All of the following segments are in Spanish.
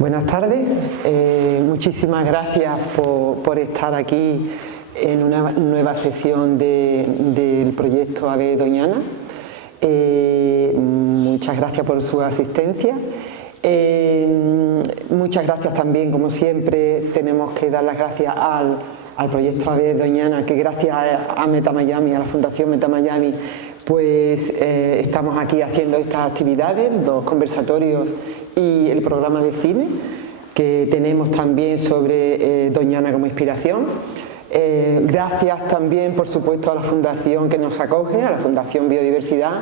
Buenas tardes, muchísimas gracias por estar aquí en una nueva sesión del proyecto AVE Doñana. Muchas gracias por su asistencia. Muchas gracias también, como siempre, tenemos que dar las gracias al proyecto AVE Doñana, que gracias a Metamiami, a la Fundación Metamiami, pues estamos aquí haciendo estas actividades, los conversatorios y el programa de cine que tenemos también sobre Doñana como inspiración. Gracias también, por supuesto, a la Fundación que nos acoge, a la Fundación Biodiversidad,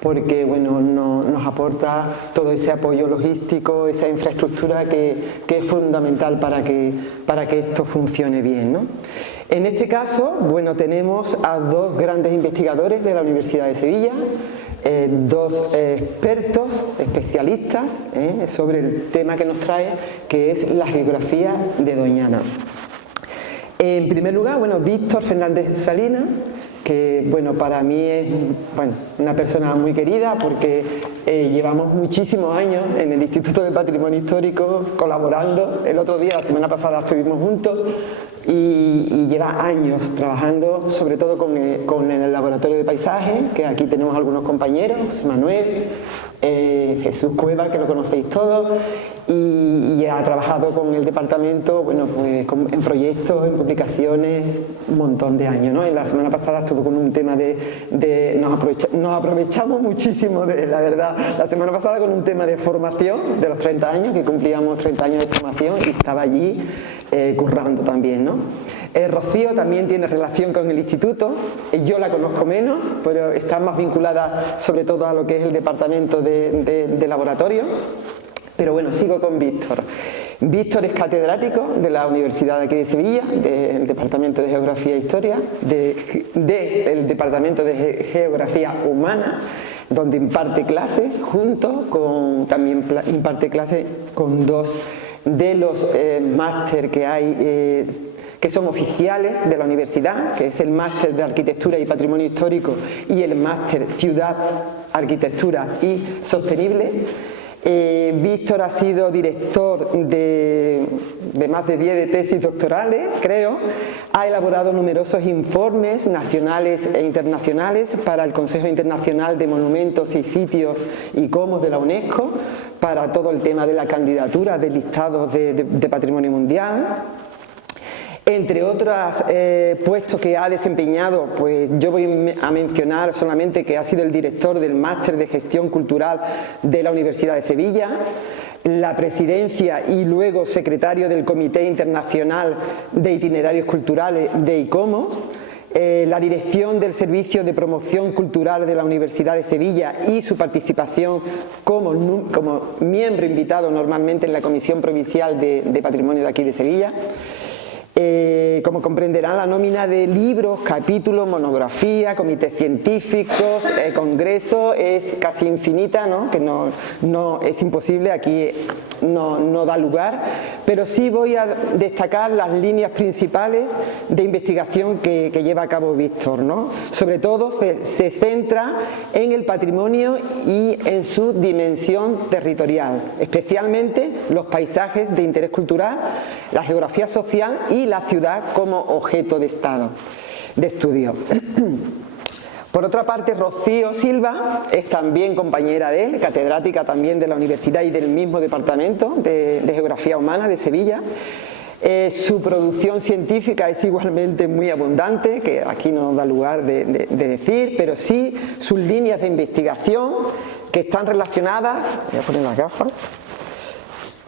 porque bueno, nos aporta todo ese apoyo logístico, esa infraestructura que es fundamental para que esto funcione bien, ¿no? En este caso, bueno, tenemos a dos grandes investigadores de la Universidad de Sevilla, dos expertos, especialistas sobre el tema que nos trae, que es la geografía de Doñana. En primer lugar, bueno, Víctor Fernández Salinas, que bueno, para mí es una persona muy querida porque llevamos muchísimos años en el Instituto de Patrimonio Histórico colaborando. El otro día, la semana pasada, estuvimos juntos y lleva años trabajando, sobre todo con el laboratorio de paisaje, que aquí tenemos algunos compañeros, José Manuel, Jesús Cueva, que lo conocéis todos, y ha trabajado con el departamento, bueno, pues en proyectos, en publicaciones, un montón de años, ¿no? Y la semana pasada estuve con un tema nos aprovechamos muchísimo, la verdad, la semana pasada con un tema de formación de los 30 años, que cumplíamos 30 años de formación y estaba allí currando también, ¿no? Rocío también tiene relación con el instituto, yo la conozco menos, pero está más vinculada sobre todo a lo que es el departamento de laboratorio. Pero bueno, sigo con Víctor. Víctor es catedrático de la Universidad de aquí de Sevilla, del Departamento de Geografía e Historia, del Departamento de Geografía Humana, donde imparte clases también imparte clases con dos de los máster que hay, que son oficiales de la universidad, que es el máster de Arquitectura y Patrimonio Histórico y el máster Ciudad, Arquitectura y Sostenibles. Víctor ha sido director de más de 10 de tesis doctorales, creo. Ha elaborado numerosos informes nacionales e internacionales para el Consejo Internacional de Monumentos y Sitios ICOMOS de la UNESCO, para todo el tema de la candidatura de listados de Patrimonio Mundial. Entre otros puestos que ha desempeñado, pues yo voy a mencionar solamente que ha sido el director del Máster de Gestión Cultural de la Universidad de Sevilla, la presidencia y luego secretario del Comité Internacional de Itinerarios Culturales de ICOMOS, la dirección del Servicio de Promoción Cultural de la Universidad de Sevilla y su participación como miembro invitado normalmente en la Comisión Provincial de Patrimonio de aquí de Sevilla. Como comprenderán, la nómina de libros, capítulos, monografías, comités científicos, congresos es casi infinita, ¿no? Que no es imposible, aquí no da lugar, pero sí voy a destacar las líneas principales de investigación que lleva a cabo Víctor, ¿no? Sobre todo se centra en el patrimonio y en su dimensión territorial, especialmente los paisajes de interés cultural, la geografía social y la ciudad como objeto de estudio. Por otra parte, Rocío Silva es también compañera de él, catedrática también de la universidad y del mismo departamento de Geografía Humana de Sevilla. Su producción científica es igualmente muy abundante, que aquí no da lugar de decir, pero sí sus líneas de investigación que están relacionadas, voy a poner las gafas,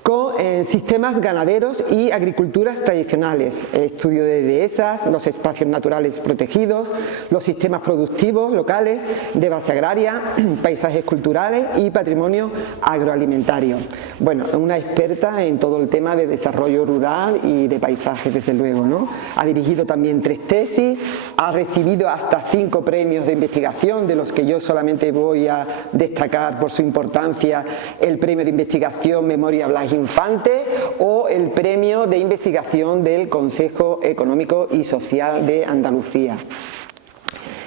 con sistemas ganaderos y agriculturas tradicionales, estudio de dehesas, los espacios naturales protegidos, los sistemas productivos locales de base agraria, paisajes culturales y patrimonio agroalimentario. Bueno, una experta en todo el tema de desarrollo rural y de paisajes, desde luego, ¿no? Ha dirigido también 3 tesis, ha recibido hasta 5 premios de investigación, de los que yo solamente voy a destacar por su importancia el premio de investigación Memoria Blas Infante o el premio de investigación del Consejo Económico y Social de Andalucía.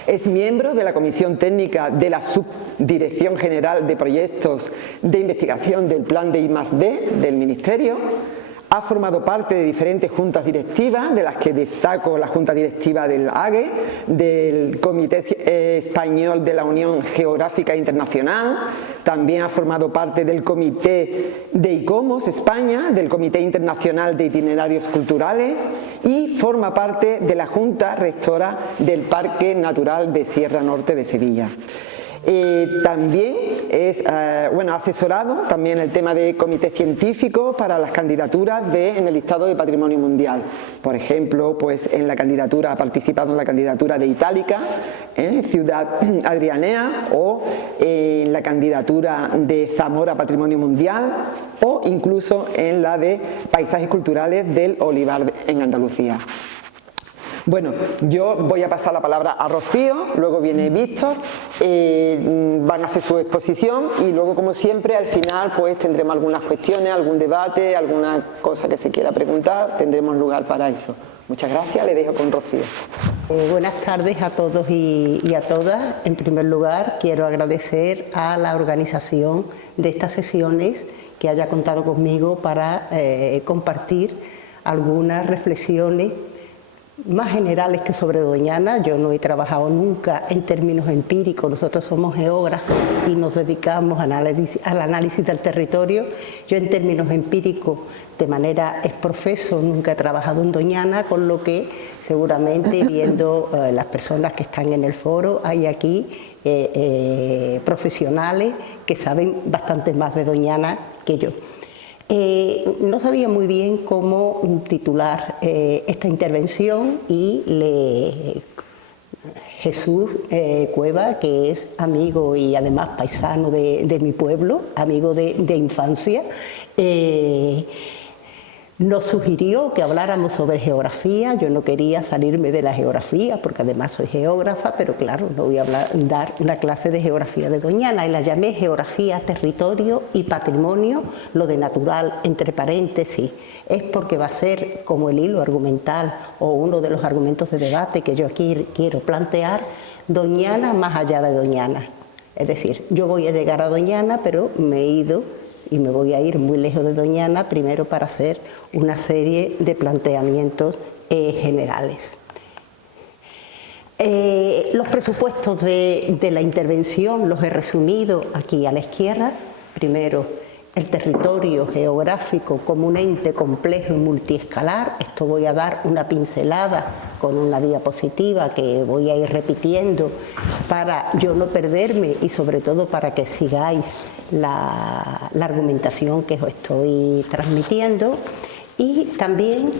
Es miembro de la Comisión Técnica de la Subdirección General de Proyectos de Investigación del Plan de I+D del Ministerio. Ha formado parte de diferentes juntas directivas, de las que destaco la junta directiva del AGE, del Comité Español de la Unión Geográfica Internacional. También ha formado parte del Comité de ICOMOS España, del Comité Internacional de Itinerarios Culturales, y forma parte de la Junta Rectora del Parque Natural de Sierra Norte de Sevilla. También es asesorado también el tema de comités científicos para las candidaturas en el listado de Patrimonio Mundial. Por ejemplo, pues en la candidatura, ha participado en la candidatura de Itálica, Ciudad Adrianea, o en la candidatura de Zamora Patrimonio Mundial, o incluso en la de Paisajes Culturales del Olivar en Andalucía. Bueno, yo voy a pasar la palabra a Rocío, luego viene Víctor, van a hacer su exposición y luego, como siempre, al final pues tendremos algunas cuestiones, algún debate, alguna cosa que se quiera preguntar, tendremos lugar para eso. Muchas gracias, le dejo con Rocío. Buenas tardes a todos y a todas. En primer lugar, quiero agradecer a la organización de estas sesiones que haya contado conmigo para compartir algunas reflexiones más generales que sobre Doñana. Yo no he trabajado nunca en términos empíricos, nosotros somos geógrafos y nos dedicamos al análisis del territorio. Yo en términos empíricos, de manera exprofeso, nunca he trabajado en Doñana, con lo que seguramente viendo las personas que están en el foro, hay aquí profesionales que saben bastante más de Doñana que yo. No sabía muy bien cómo titular esta intervención y Jesús Cueva, que es amigo y además paisano de mi pueblo, amigo de infancia, nos sugirió que habláramos sobre geografía. Yo no quería salirme de la geografía porque además soy geógrafa, pero claro, no voy a dar una clase de geografía de Doñana, y la llamé Geografía, Territorio y Patrimonio, lo de natural entre paréntesis. Es porque va a ser como el hilo argumental o uno de los argumentos de debate que yo aquí quiero plantear, Doñana más allá de Doñana. Es decir, yo voy a llegar a Doñana, pero me he ido y me voy a ir muy lejos de Doñana, primero para hacer una serie de planteamientos generales. Los presupuestos de la intervención los he resumido aquí a la izquierda. Primero, el territorio geográfico como un ente complejo y multiescalar. Esto voy a dar una pincelada con una diapositiva que voy a ir repitiendo para yo no perderme y sobre todo para que sigáis la argumentación que os estoy transmitiendo, y también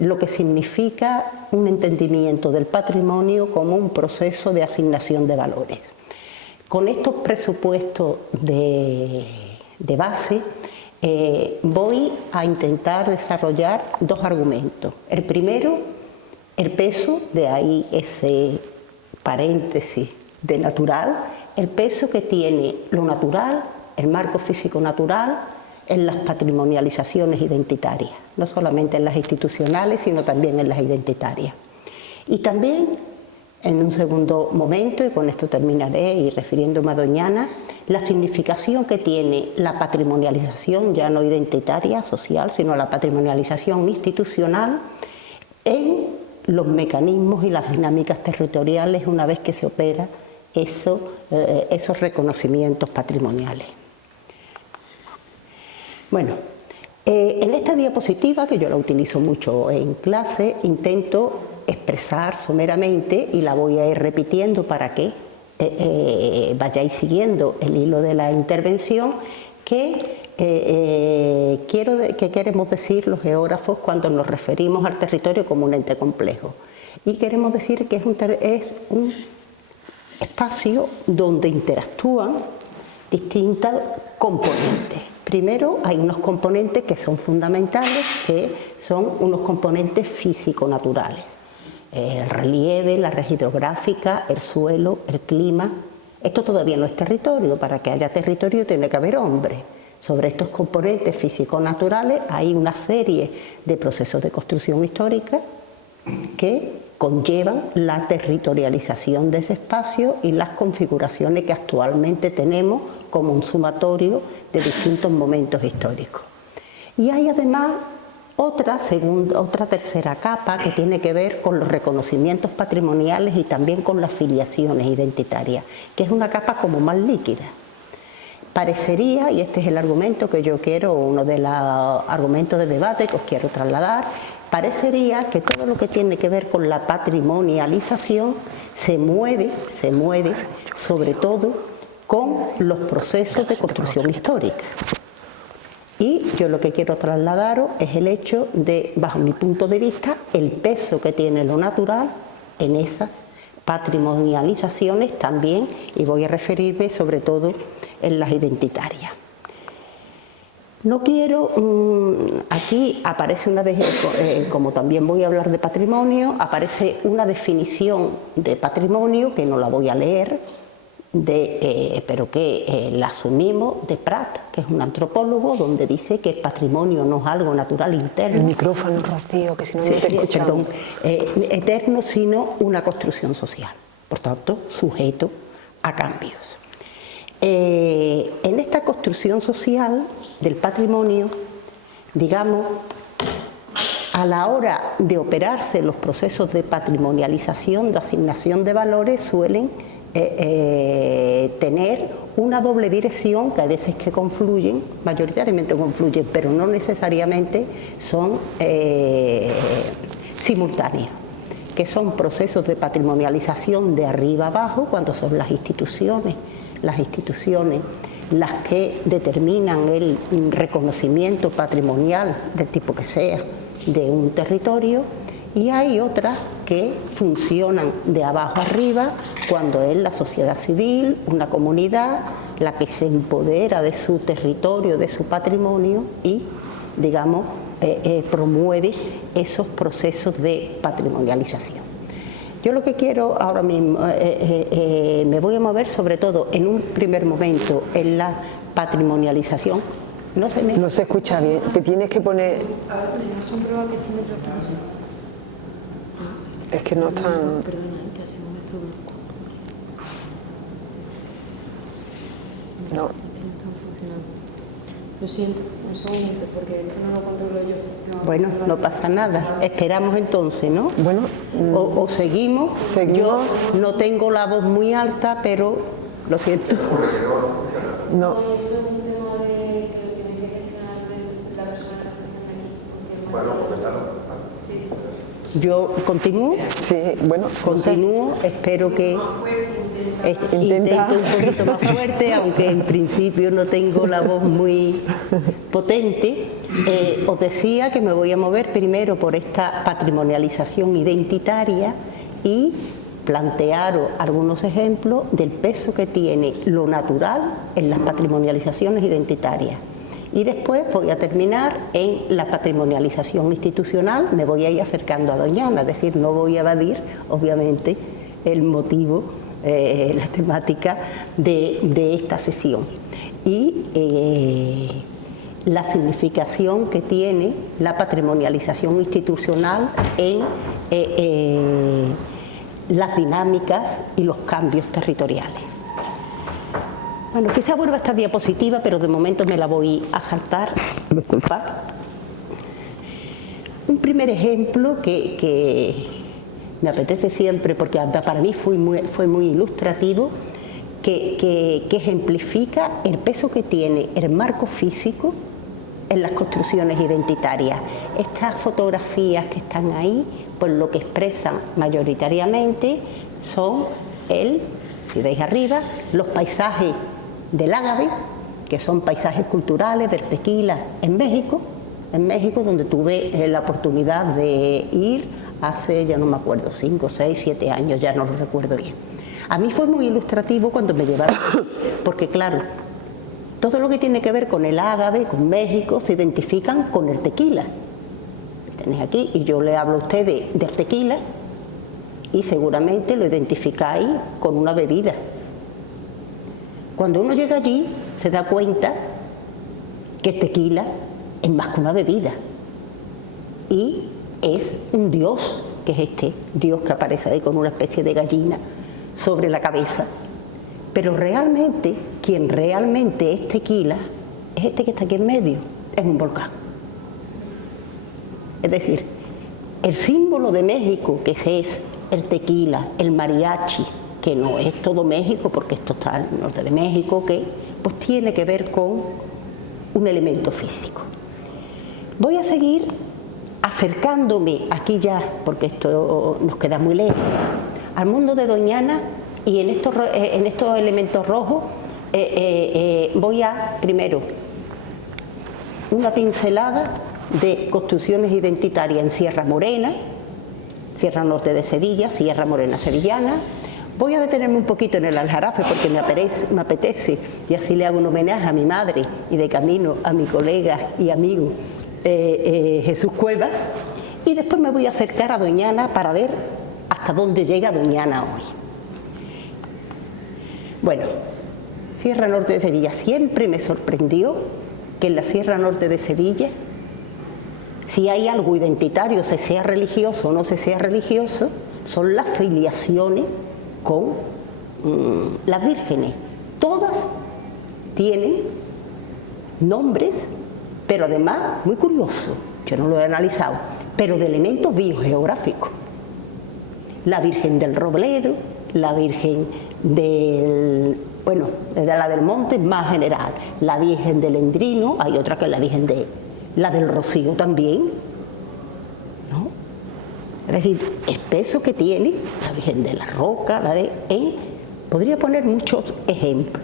lo que significa un entendimiento del patrimonio como un proceso de asignación de valores. Con estos presupuestos de base voy a intentar desarrollar dos argumentos. El primero, el peso, de ahí ese paréntesis de natural, el peso que tiene lo natural, el marco físico natural, en las patrimonializaciones identitarias, no solamente en las institucionales, sino también en las identitarias. Y también, en un segundo momento, y con esto terminaré y refiriéndome a Doñana, la significación que tiene la patrimonialización, ya no identitaria, social, sino la patrimonialización institucional en los mecanismos y las dinámicas territoriales una vez que se opera esos reconocimientos patrimoniales. Bueno, en esta diapositiva, que yo la utilizo mucho en clase, intento expresar someramente, y la voy a ir repitiendo para que vayáis siguiendo el hilo de la intervención, que queremos decir los geógrafos cuando nos referimos al territorio como un ente complejo. Y queremos decir que es un espacio donde interactúan distintos componentes. Primero, hay unos componentes que son fundamentales, que son unos componentes físico-naturales. El relieve, la red hidrográfica, el suelo, el clima. Esto todavía no es territorio. Para que haya territorio tiene que haber hombre. Sobre estos componentes físico-naturales hay una serie de procesos de construcción histórica que conllevan la territorialización de ese espacio y las configuraciones que actualmente tenemos como un sumatorio de distintos momentos históricos. Y hay además otra tercera capa que tiene que ver con los reconocimientos patrimoniales y también con las filiaciones identitarias, que es una capa como más líquida. Parecería, y este es el argumento que yo quiero, uno de los argumentos de debate que os quiero trasladar, parecería que todo lo que tiene que ver con la patrimonialización se mueve sobre todo con los procesos de construcción histórica. Y yo lo que quiero trasladaros es el hecho de, bajo mi punto de vista, el peso que tiene lo natural en esas patrimonializaciones también, y voy a referirme sobre todo en las identitarias. No quiero, aquí aparece como también voy a hablar de patrimonio, aparece una definición de patrimonio que no la voy a leer, pero que la asumimos de Prat, que es un antropólogo, donde dice que el patrimonio no es algo natural interno. El micrófono, Rocío, que si no, no te escuchamos. Eterno, sino una construcción social, por tanto, sujeto a cambios. En esta construcción social del patrimonio, digamos, a la hora de operarse los procesos de patrimonialización, de asignación de valores, suelen tener una doble dirección que a veces que confluyen, mayoritariamente confluyen, pero no necesariamente son simultáneos, que son procesos de patrimonialización de arriba abajo, cuando son las instituciones las que determinan el reconocimiento patrimonial del tipo que sea de un territorio, y hay otras que funcionan de abajo arriba, cuando es la sociedad civil, una comunidad, la que se empodera de su territorio, de su patrimonio y, digamos, promueve esos procesos de patrimonialización. Yo lo que quiero ahora mismo, me voy a mover sobre todo en un primer momento en la patrimonialización. No se escucha bien, te tienes que poner... Es que no están... No. Lo siento, un segundo, porque esto no lo controlo yo. Bueno, no pasa nada. Esperamos entonces, ¿no? Bueno, o seguimos. Yo no tengo la voz muy alta, pero lo siento. No. Eso es un tema de que lo tiene que gestionar la persona que está allí. Yo continúo. Sí, bueno. Continúo, espero que intento un poquito más fuerte, aunque en principio no tengo la voz muy potente. Os decía que me voy a mover primero por esta patrimonialización identitaria y plantearos algunos ejemplos del peso que tiene lo natural en las patrimonializaciones identitarias. Y después voy a terminar en la patrimonialización institucional, me voy a ir acercando a Doñana, es decir, no voy a evadir, obviamente, el motivo, la temática de esta sesión. Y la significación que tiene la patrimonialización institucional en las dinámicas y los cambios territoriales. Bueno, quizá vuelva a esta diapositiva, pero de momento me la voy a saltar. Disculpad. Un primer ejemplo que me apetece siempre, porque para mí fue muy ilustrativo, que ejemplifica el peso que tiene el marco físico en las construcciones identitarias. Estas fotografías que están ahí, pues lo que expresan mayoritariamente son si veis arriba, los paisajes del Ágave, que son paisajes culturales del tequila en México, donde tuve la oportunidad de ir hace, ya no me acuerdo, 5, 6, 7 años, ya no lo recuerdo bien. A mí fue muy ilustrativo cuando me llevaron, porque claro, todo lo que tiene que ver con el Ágave, con México, se identifican con el tequila. Tenéis aquí, y yo le hablo a ustedes del tequila, y seguramente lo identificáis con una bebida. Cuando uno llega allí, se da cuenta que el tequila es más que una bebida y es un dios que es este Dios que aparece ahí con una especie de gallina sobre la cabeza. Pero realmente, quien realmente es tequila, es este que está aquí en medio, es un volcán. Es decir, el símbolo de México, que es el tequila, el mariachi, que no es todo México, porque esto está al norte de México, que pues tiene que ver con un elemento físico. Voy a seguir acercándome aquí ya, porque esto nos queda muy lejos, al mundo de Doñana, y en estos elementos rojos voy a, primero, una pincelada de construcciones identitarias en Sierra Morena, Sierra Norte de Sevilla, Sierra Morena sevillana. Voy a detenerme un poquito en el Aljarafe porque me apetece, y así le hago un homenaje a mi madre y de camino a mi colega y amigo Jesús Cuevas, y después me voy a acercar a Doñana para ver hasta dónde llega Doñana hoy. Bueno, Sierra Norte de Sevilla. Siempre me sorprendió que en la Sierra Norte de Sevilla, si hay algo identitario, se sea religioso o no se sea religioso, son las filiaciones con las vírgenes. Todas tienen nombres, pero además, muy curioso, yo no lo he analizado, pero de elementos biogeográficos. La Virgen del Robledo, la Virgen del, bueno, de la del Monte más general, la Virgen del Endrino, hay otra que es la del Rocío también, ¿no? Es decir, el peso que tiene la Virgen de la Roca, podría poner muchos ejemplos.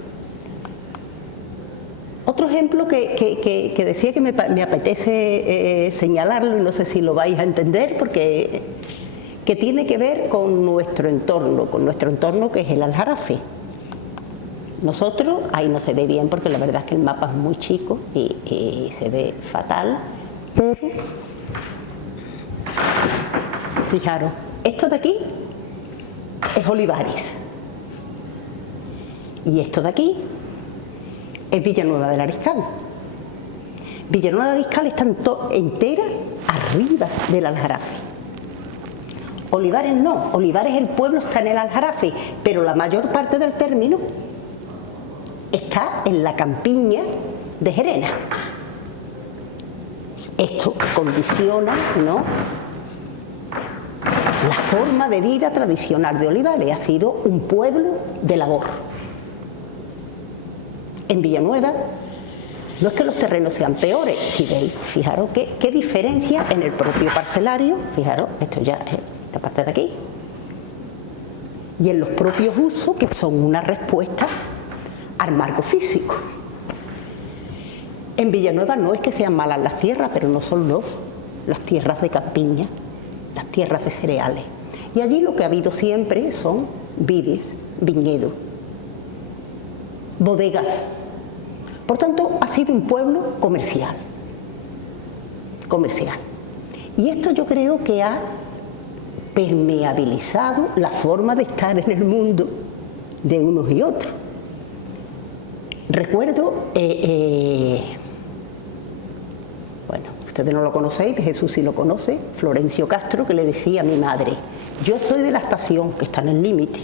Otro ejemplo que decía que me apetece señalarlo, y no sé si lo vais a entender, porque que tiene que ver con nuestro entorno que es el Aljarafe. Nosotros, ahí no se ve bien porque la verdad es que el mapa es muy chico y se ve fatal, pero fijaros, esto de aquí es Olivares y esto de aquí es Villanueva del Ariscal. Villanueva del Ariscal está entera arriba del Aljarafe. Olivares no, Olivares el pueblo está en el Aljarafe, pero la mayor parte del término está en la campiña de Gerena. Esto condiciona, ¿no?, la forma de vida tradicional de Olivares. Ha sido un pueblo de labor. En Villanueva no es que los terrenos sean peores, si veis, fijaros qué diferencia en el propio parcelario, fijaros, esto ya es esta parte de aquí, y en los propios usos, que son una respuesta al marco físico. En Villanueva no es que sean malas las tierras, pero no son las tierras de campiña, las tierras de cereales. Y allí lo que ha habido siempre son vides, viñedos, bodegas. Por tanto, ha sido un pueblo comercial. Y esto yo creo que ha permeabilizado la forma de estar en el mundo de unos y otros. Recuerdo, bueno, ustedes no lo conocéis, Jesús sí lo conoce, Florencio Castro, que le decía a mi madre: yo soy de la estación, que está en el límite.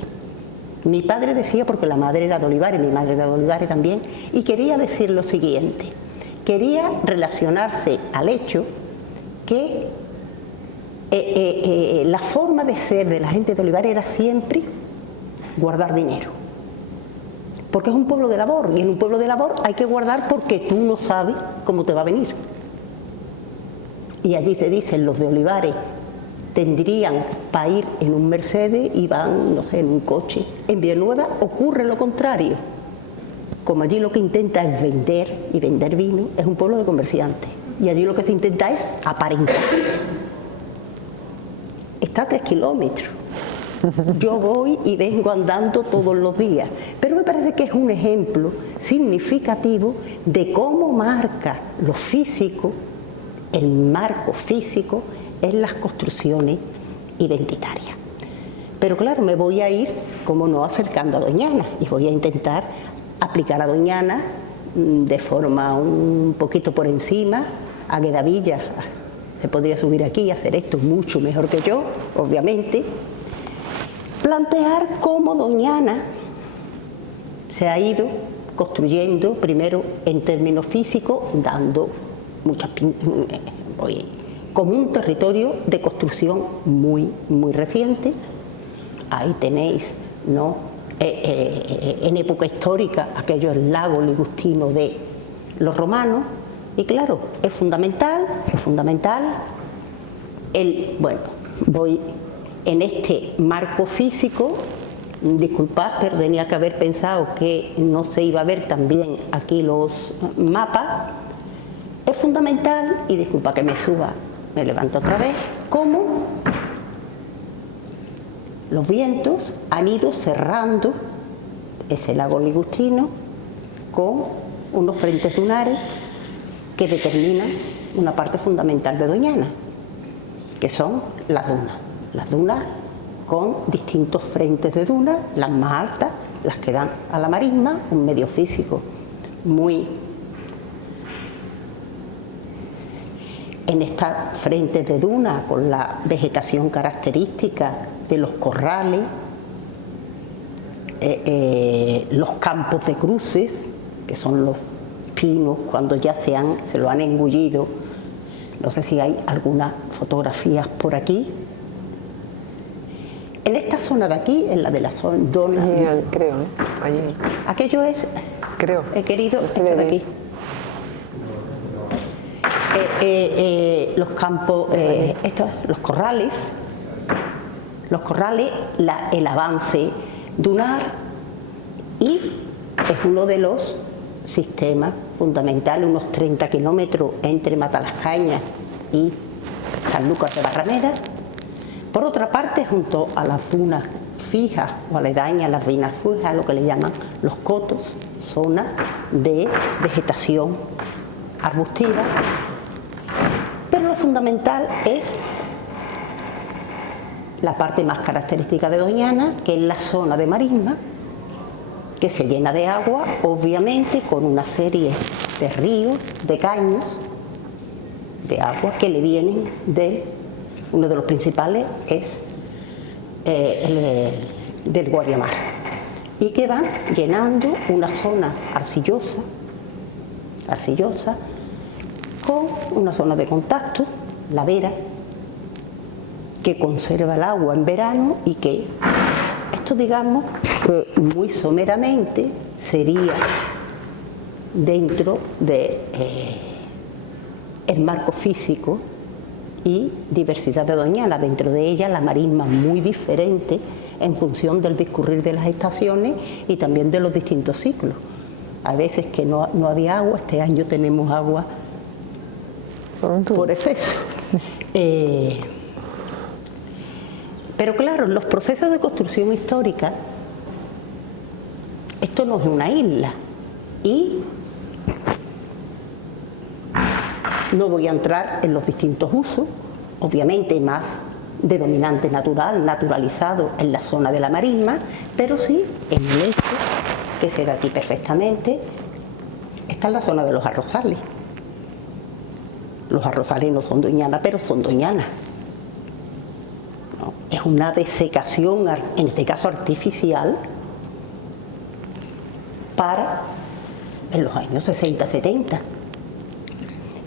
Mi padre decía, porque la madre era de Olivares, mi madre era de Olivares también, y quería decir lo siguiente: quería relacionarse al hecho que la forma de ser de la gente de Olivares era siempre guardar dinero. Porque es un pueblo de labor, y en un pueblo de labor hay que guardar porque tú no sabes cómo te va a venir. Y allí se dicen, los de Olivares tendrían para ir en un Mercedes y van, no sé, en un coche. En Villanueva ocurre lo contrario. Como allí lo que intenta es vender y vender vino, es un pueblo de comerciantes. Y allí lo que se intenta es aparentar. Está a 3 kilómetros. Yo voy y vengo andando todos los días. Pero me parece que es un ejemplo significativo de cómo marca lo físico, el marco físico, en las construcciones identitarias. Pero claro, me voy a ir, como no, acercando a Doñana, y voy a intentar aplicar a Doñana de forma un poquito por encima, a Guedavilla se podría subir aquí y hacer esto mucho mejor que yo, obviamente, plantear cómo Doñana se ha ido construyendo, primero en términos físicos, dando muchas como un territorio de construcción muy reciente. Ahí tenéis, ¿no?, en época histórica, aquello es el lago ligustino de los romanos, y claro, es fundamental, bueno, voy en este marco físico, disculpad, pero tenía que haber pensado que no se iba a ver también aquí los mapas, es fundamental, y disculpa que me suba, me levanto otra vez, cómo los vientos han ido cerrando ese lago ligustino con unos frentes dunares que determinan una parte fundamental de Doñana, que son las dunas. Las dunas con distintos frentes de dunas, las más altas, las que dan a la marisma, un medio físico muy... En estas frentes de duna, con la vegetación característica de los corrales, los campos de cruces, que son los pinos cuando ya se lo han engullido. No sé si hay algunas fotografías por aquí. En esta zona de aquí, en la de la zona... Creo, ¿no? Allí. Aquello es... Creo. He querido No esto de aquí. Los campos, los corrales, el avance dunar, y es uno de los sistemas fundamentales, unos 30 kilómetros entre Matalascañas y San Lucas de Barrameda. Por otra parte, junto a las dunas fijas o aledañas, las dunas fijas, lo que le llaman los cotos, zona de vegetación arbustiva. Pero lo fundamental es la parte más característica de Doñana, que es la zona de marisma, que se llena de agua, obviamente con una serie de ríos, de caños de agua que le vienen de, uno de los principales es del Guadiamar, y que van llenando una zona arcillosa con una zona de contacto, ladera, que conserva el agua en verano, y que esto, digamos, que muy someramente sería dentro de el marco físico y diversidad de Doñana. Dentro de ella la marisma muy diferente en función del discurrir de las estaciones y también de los distintos ciclos. A veces que no había agua, este año tenemos agua por exceso. Pero claro, los procesos de construcción histórica, esto no es una isla, y no voy a entrar en los distintos usos, obviamente más de dominante natural, naturalizado en la zona de la marisma, pero sí en el este, que se ve aquí perfectamente, está en la zona de los arrozales. Los arrozales no son Doñana, pero son Doñana. ¿No? Es una desecación, en este caso artificial, para en los años 60-70.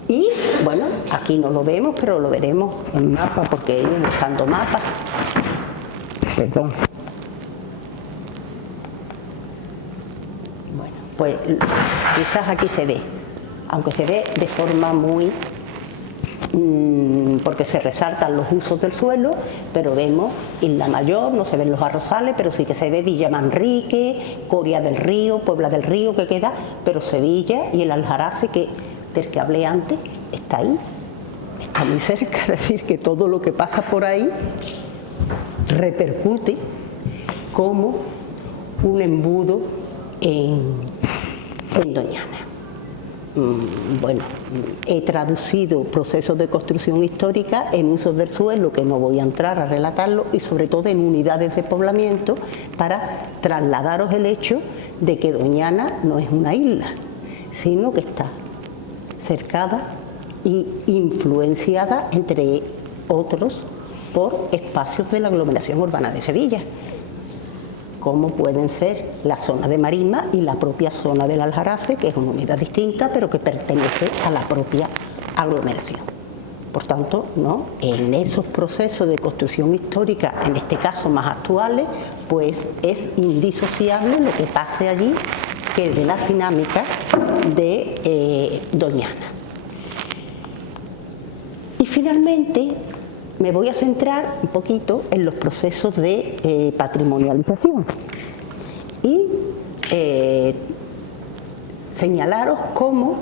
Y bueno, aquí no lo vemos, pero lo veremos en mapa, porque he ido buscando mapas. Perdón. Bueno, pues quizás aquí se ve, aunque se ve de forma muy... porque se resaltan los usos del suelo, pero vemos Isla Mayor, no se ven los arrozales, pero sí que se ve Villa Manrique, Coria del Río, Puebla del Río, que queda, pero Sevilla y el Aljarafe, del que hablé antes, está ahí, está muy cerca. Es decir, que todo lo que pasa por ahí repercute como un embudo en Doñana. Bueno, he traducido procesos de construcción histórica en usos del suelo, que no voy a entrar a relatarlo, y sobre todo en unidades de poblamiento, para trasladaros el hecho de que Doñana no es una isla, sino que está cercada y influenciada, entre otros, por espacios de la aglomeración urbana de Sevilla, como pueden ser la zona de Marisma y la propia zona del Aljarafe, que es una unidad distinta, pero que pertenece a la propia aglomeración. Por tanto, ¿no?, en esos procesos de construcción histórica, en este caso más actuales, pues es indisociable lo que pase allí, que de la dinámica de Doñana. Y finalmente me voy a centrar un poquito en los procesos de patrimonialización y señalaros cómo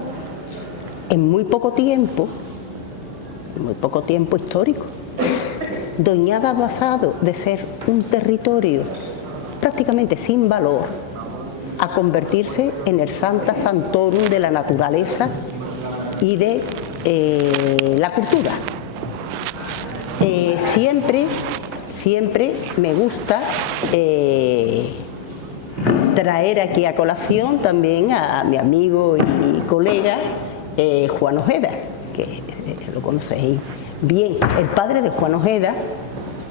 en muy poco tiempo histórico, Doñana ha pasado de ser un territorio prácticamente sin valor a convertirse en el Sancta Sanctorum de la naturaleza y de la cultura. Siempre me gusta traer aquí a colación también a mi amigo y colega Juan Ojeda, que lo conocéis bien. El padre de Juan Ojeda,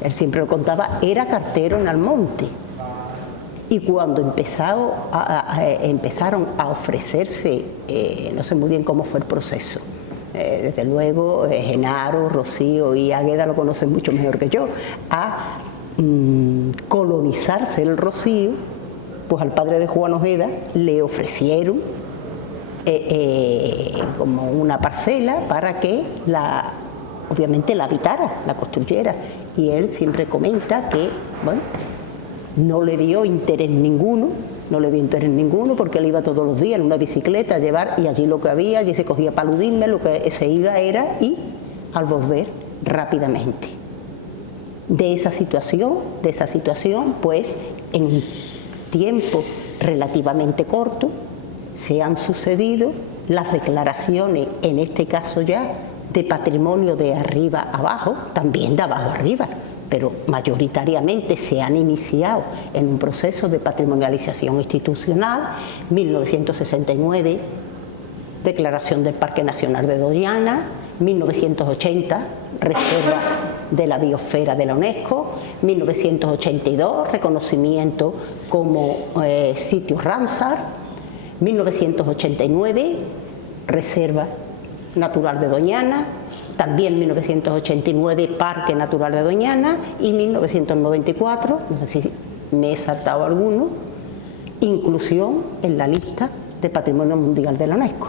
él siempre lo contaba, era cartero en Almonte. Y cuando empezaron a ofrecerse, no sé muy bien cómo fue el proceso, desde luego Genaro, Rocío y Águeda lo conocen mucho mejor que yo, a colonizarse el Rocío, pues al padre de Juan Ojeda le ofrecieron como una parcela para que obviamente la habitara, la construyera. Y él siempre comenta que, bueno, no le dio interés ninguno porque él iba todos los días en una bicicleta a llevar, y allí lo que había, allí se cogía paludismo, lo que se iba era, y al volver rápidamente. De esa situación, pues en tiempo relativamente corto se han sucedido las declaraciones, en este caso ya de patrimonio de arriba abajo, también de abajo arriba, pero mayoritariamente se han iniciado en un proceso de patrimonialización institucional. 1969, declaración del Parque Nacional de Doñana; 1980, reserva de la biosfera de la UNESCO; 1982, reconocimiento como sitio Ramsar; 1989, reserva natural de Doñana; también 1989, Parque Natural de Doñana; y 1994, no sé si me he saltado alguno, inclusión en la lista de Patrimonio Mundial de la UNESCO.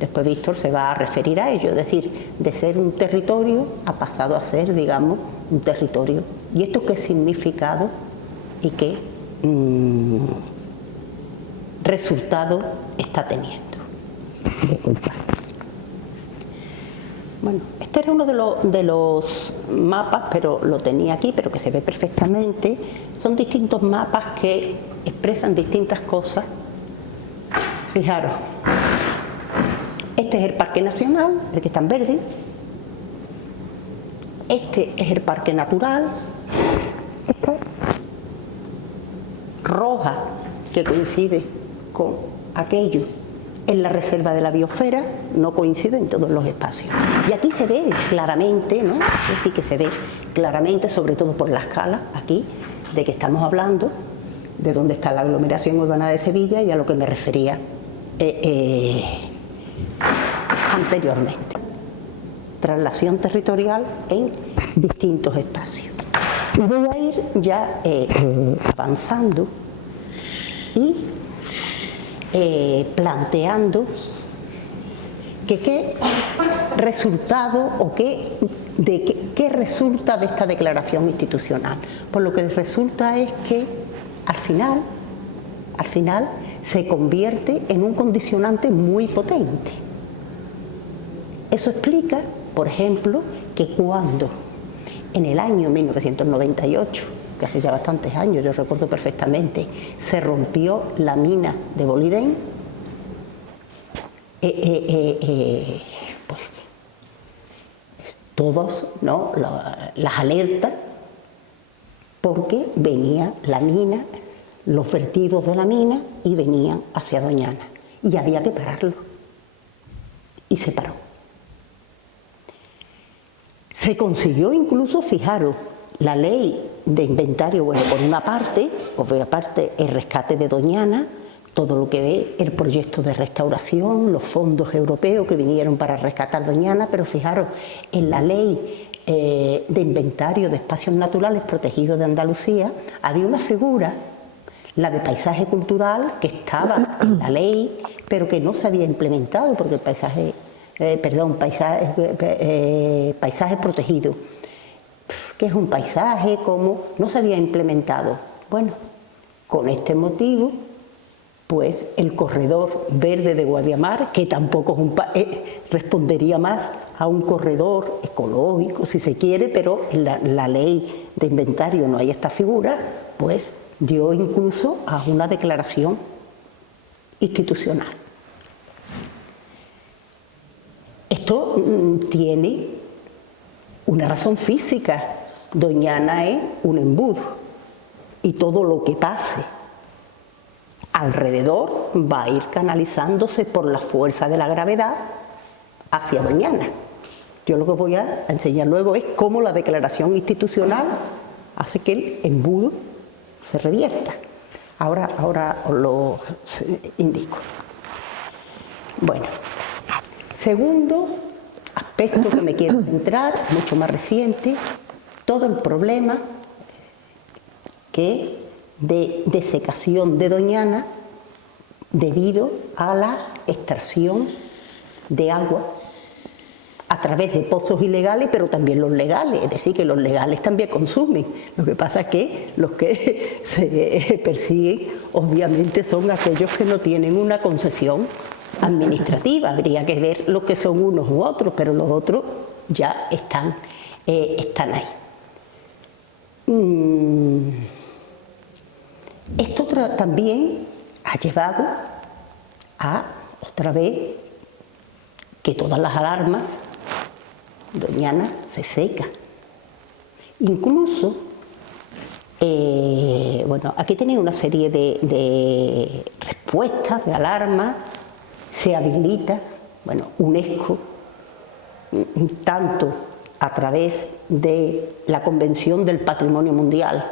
Después Víctor se va a referir a ello, es decir, de ser un territorio ha pasado a ser, digamos, un territorio. ¿Y esto qué significado y qué resultado está teniendo? Disculpa. Bueno, este era uno de los mapas, pero lo tenía aquí, pero que se ve perfectamente. Son distintos mapas que expresan distintas cosas. Fijaros, este es el Parque Nacional, el que está en verde. Este es el Parque Natural. Esta roja, que coincide con aquello, en la reserva de la biosfera, no coincide en todos los espacios. Y aquí se ve claramente, ¿no? Aquí sí que se ve claramente, sobre todo por la escala, aquí, de que estamos hablando, de dónde está la aglomeración urbana de Sevilla y a lo que me refería anteriormente. Traslación territorial en distintos espacios. Y voy a ir ya avanzando y planteando que qué resultado o qué resulta de esta declaración institucional. Pues lo que resulta es que al final se convierte en un condicionante muy potente. Eso explica, por ejemplo, que cuando en el año 1998, que hace ya bastantes años, yo recuerdo perfectamente, se rompió la mina de Bolidén, pues todos, ¿no?, las alertas, porque venía la mina, los vertidos de la mina, y venían hacia Doñana, y había que pararlo, y se paró. Se consiguió incluso, fijaros, la ley de inventario, bueno, por una parte, el rescate de Doñana, todo lo que ve el proyecto de restauración, los fondos europeos que vinieron para rescatar Doñana, pero fijaros, en la ley de inventario de espacios naturales protegidos de Andalucía había una figura, la de paisaje cultural, que estaba en la ley, pero que no se había implementado porque el paisaje protegido. ¿Qué es un paisaje? ¿Cómo? No se había implementado. Bueno, con este motivo, pues el corredor verde de Guadiamar, que tampoco es respondería más a un corredor ecológico, si se quiere, pero en la ley de inventario no hay esta figura, pues dio incluso a una declaración institucional. Esto tiene una razón física. Doñana es un embudo y todo lo que pase alrededor va a ir canalizándose por la fuerza de la gravedad hacia Doñana. Yo lo que voy a enseñar luego es cómo la declaración institucional hace que el embudo se revierta. Ahora os lo indico. Bueno, segundo aspecto que me quiero centrar, mucho más reciente, todo el problema que de desecación de Doñana debido a la extracción de agua a través de pozos ilegales, pero también los legales, es decir, que los legales también consumen. Lo que pasa es que los que se persiguen obviamente son aquellos que no tienen una concesión administrativa. Habría que ver lo que son unos u otros, pero los otros ya están ahí. Esto también ha llevado a, otra vez, que todas las alarmas, Doñana se seca. Incluso, bueno, aquí tenéis una serie de respuestas, de alarmas, se habilita, bueno, UNESCO, tanto a través de la Convención del Patrimonio Mundial,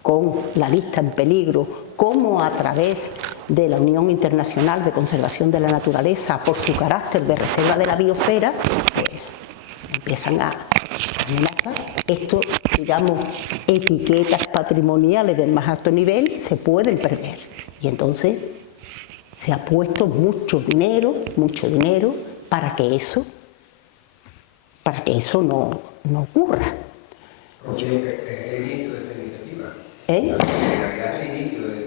con la lista en peligro, como a través de la Unión Internacional de Conservación de la Naturaleza, por su carácter de reserva de la biosfera, pues empiezan a amenazar. Esto, digamos, etiquetas patrimoniales del más alto nivel se pueden perder. Y entonces se ha puesto mucho dinero para que eso no ocurra. El inicio de esta iniciativa. ¿Eh? En realidad es el inicio de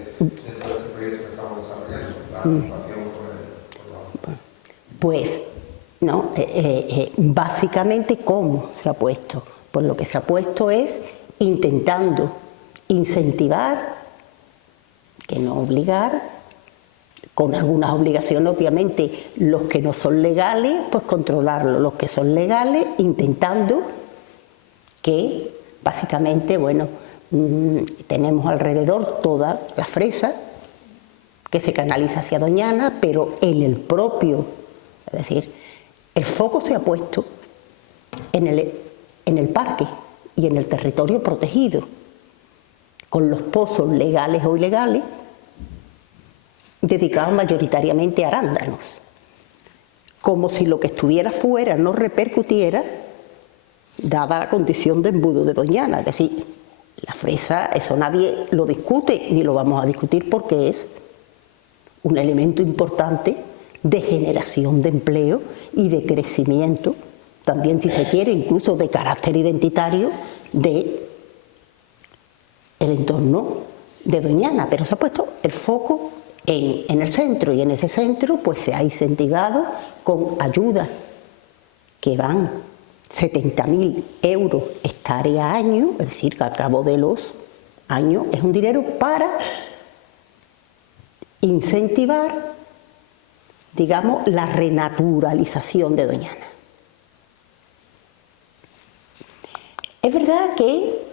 todo este proyecto que estamos desarrollando, la ocupación por la... Pues, no, básicamente, ¿cómo se ha puesto? Pues lo que se ha puesto es intentando incentivar, que no obligar, con algunas obligaciones, obviamente, los que no son legales, pues controlarlos, los que son legales, intentando que, básicamente, bueno, tenemos alrededor toda la fresa que se canaliza hacia Doñana, pero en el propio, es decir, el foco se ha puesto en el parque y en el territorio protegido, con los pozos legales o ilegales, dedicados mayoritariamente a arándanos, como si lo que estuviera fuera no repercutiera, dada la condición de embudo de Doñana. Es decir, la fresa, eso nadie lo discute, ni lo vamos a discutir, porque es un elemento importante de generación de empleo y de crecimiento, también, si se quiere, incluso de carácter identitario de el entorno de Doñana. Pero se ha puesto el foco en el centro, y en ese centro pues se ha incentivado con ayudas que van 70.000 euros hectárea año, es decir, que al cabo de los años es un dinero para incentivar, digamos, la renaturalización de Doñana. Es verdad que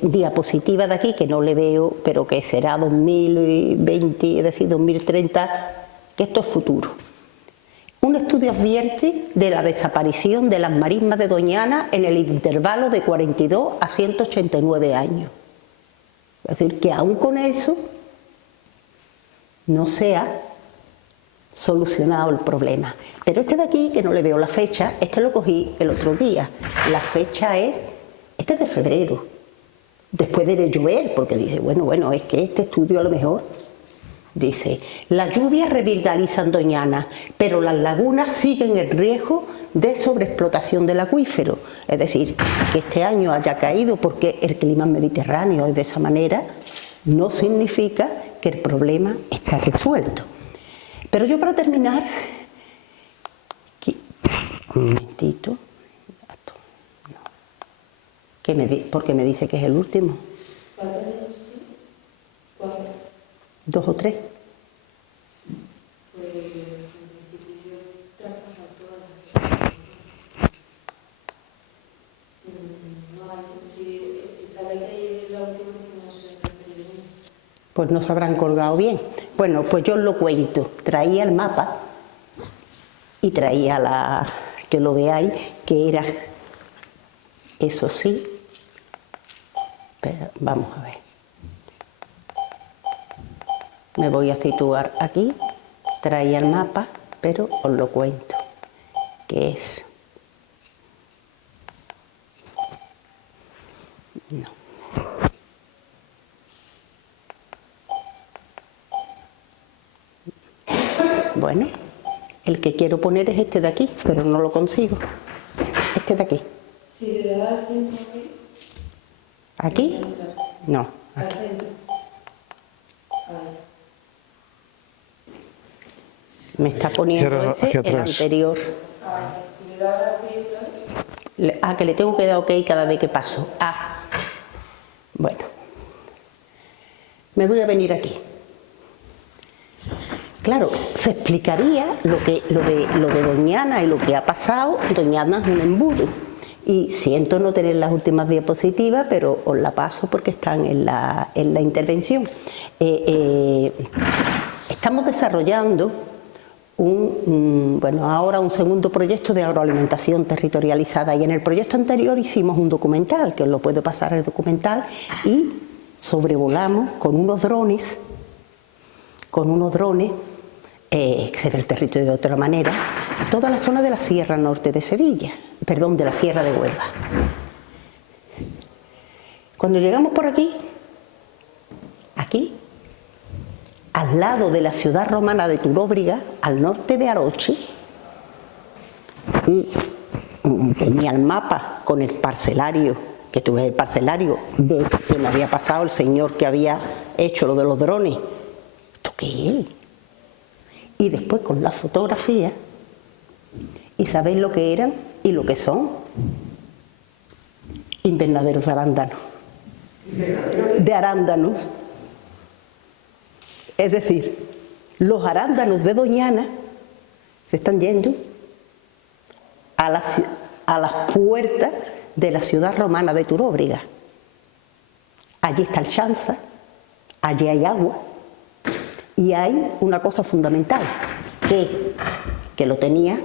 diapositiva de aquí, que no le veo, pero que será 2020, es decir, 2030, que esto es futuro. Un estudio advierte de la desaparición de las marismas de Doñana en el intervalo de 42 a 189 años. Es decir, que aún con eso no se ha solucionado el problema. Pero este de aquí, que no le veo la fecha, este lo cogí el otro día. La fecha es, este es de febrero, después de llover, porque dice, bueno, es que este estudio a lo mejor dice, las lluvias revitalizan Doñana, pero las lagunas siguen el riesgo de sobreexplotación del acuífero. Es decir, que este año haya caído porque el clima mediterráneo es de esa manera, no significa que el problema está resuelto. Pero yo, para terminar, un momentito, porque me dice que es el último. ¿Dos o tres? Pues en principio yo he traspasado todas las. No hay, si sale que es la última, no sé. Pues no se habrán colgado bien. Bueno, pues yo os lo cuento. Traía el mapa y traía que lo veáis, que era, eso sí, pero vamos a ver. Me voy a situar aquí, traía el mapa, pero os lo cuento, que es, no. Bueno, el que quiero poner es este de aquí, pero no lo consigo. Este de aquí. Si le da el tiempo aquí. ¿Aquí? No. Aquí. Me está poniendo ese, el anterior. Que le tengo que dar OK cada vez que paso. Bueno. Me voy a venir aquí. Claro, se explicaría lo de Doñana y lo que ha pasado. Doñana es un embudo. Y siento no tener las últimas diapositivas, pero os la paso porque están en la intervención. Estamos desarrollando ahora un segundo proyecto de agroalimentación territorializada, y en el proyecto anterior hicimos un documental, que os lo puedo pasar el documental, y sobrevolamos con unos drones, que se ve el territorio de otra manera, toda la zona de la Sierra Norte de Sevilla, de la Sierra de Huelva. Cuando llegamos por aquí, al lado de la ciudad romana de Turóbriga, al norte de Aroche, y tenía el mapa con el parcelario, que tuve el parcelario de que me había pasado el señor que había hecho lo de los drones. ¿Esto qué es? Y después con la fotografía, y sabéis lo que eran y lo que son, invernaderos de arándanos. De arándanos. Es decir, los arándanos de Doñana se están yendo a las puertas de la ciudad romana de Turóbriga. Allí está el Chanza, allí hay agua, y hay una cosa fundamental, que lo tenía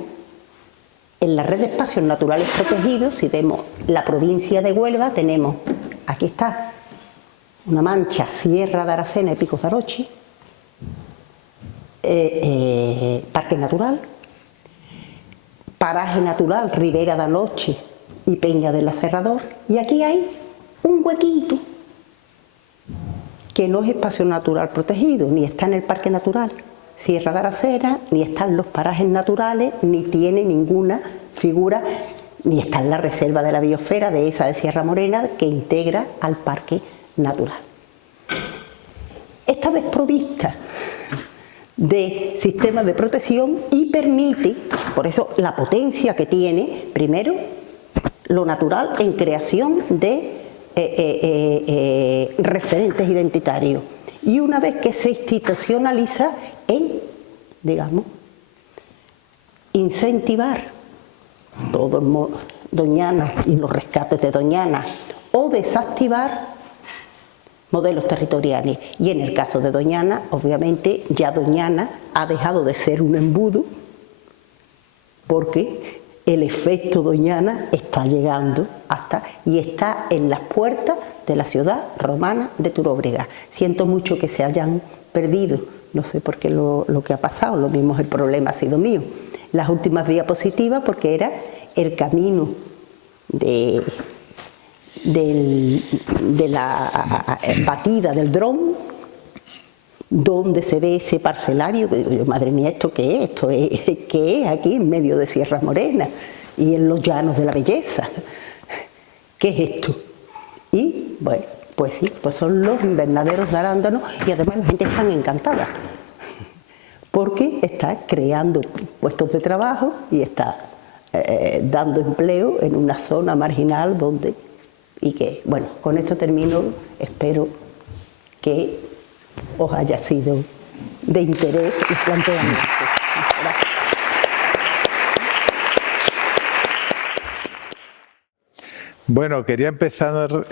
en la red de espacios naturales protegidos. Si vemos la provincia de Huelva, tenemos, aquí está, una mancha, Sierra de Aracena y Picos de Aroche, Parque Natural, Paraje Natural, Ribera de Anoche y Peña del Aserrador, y aquí hay un huequito que no es espacio natural protegido, ni está en el Parque Natural Sierra de Aracena, ni está en los parajes naturales, ni tiene ninguna figura, ni está en la reserva de la biosfera de esa de Sierra Morena, que integra al Parque Natural. Está desprovista de sistemas de protección y permite, por eso la potencia que tiene, primero, lo natural en creación de referentes identitarios, y una vez que se institucionaliza en, digamos, incentivar todo Doñana y los rescates de Doñana, o desactivar modelos territoriales. Y en el caso de Doñana, obviamente ya Doñana ha dejado de ser un embudo porque el efecto Doñana está llegando y está en las puertas de la ciudad romana de Turóbriga. Siento mucho que se hayan perdido, no sé por qué lo que ha pasado, lo mismo el problema ha sido mío. Las últimas diapositivas, porque era el camino de la batida del dron, donde se ve ese parcelario, que digo yo, madre mía, ¿esto qué es? ¿Esto es qué es aquí en medio de Sierra Morena y en los llanos de la belleza? ¿Qué es esto? Y bueno, pues sí, pues son los invernaderos de arándanos, y además la gente está encantada porque está creando puestos de trabajo y está dando empleo en una zona marginal donde, y que, bueno, con esto termino, espero que os haya sido de interés los planteamientos. Gracias. Bueno, quería empezar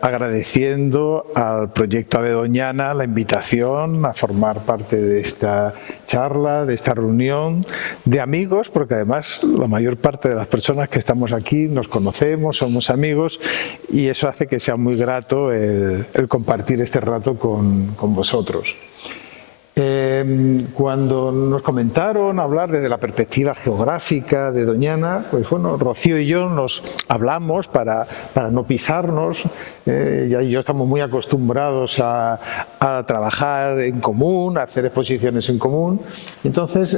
agradeciendo al Proyecto Ave Doñana la invitación a formar parte de esta charla, de esta reunión de amigos, porque además la mayor parte de las personas que estamos aquí nos conocemos, somos amigos, y eso hace que sea muy grato el compartir este rato con vosotros. Cuando nos comentaron hablar desde la perspectiva geográfica de Doñana, pues bueno, Rocío y yo nos hablamos para no pisarnos. Ella y yo estamos muy acostumbrados a trabajar en común, a hacer exposiciones en común. Entonces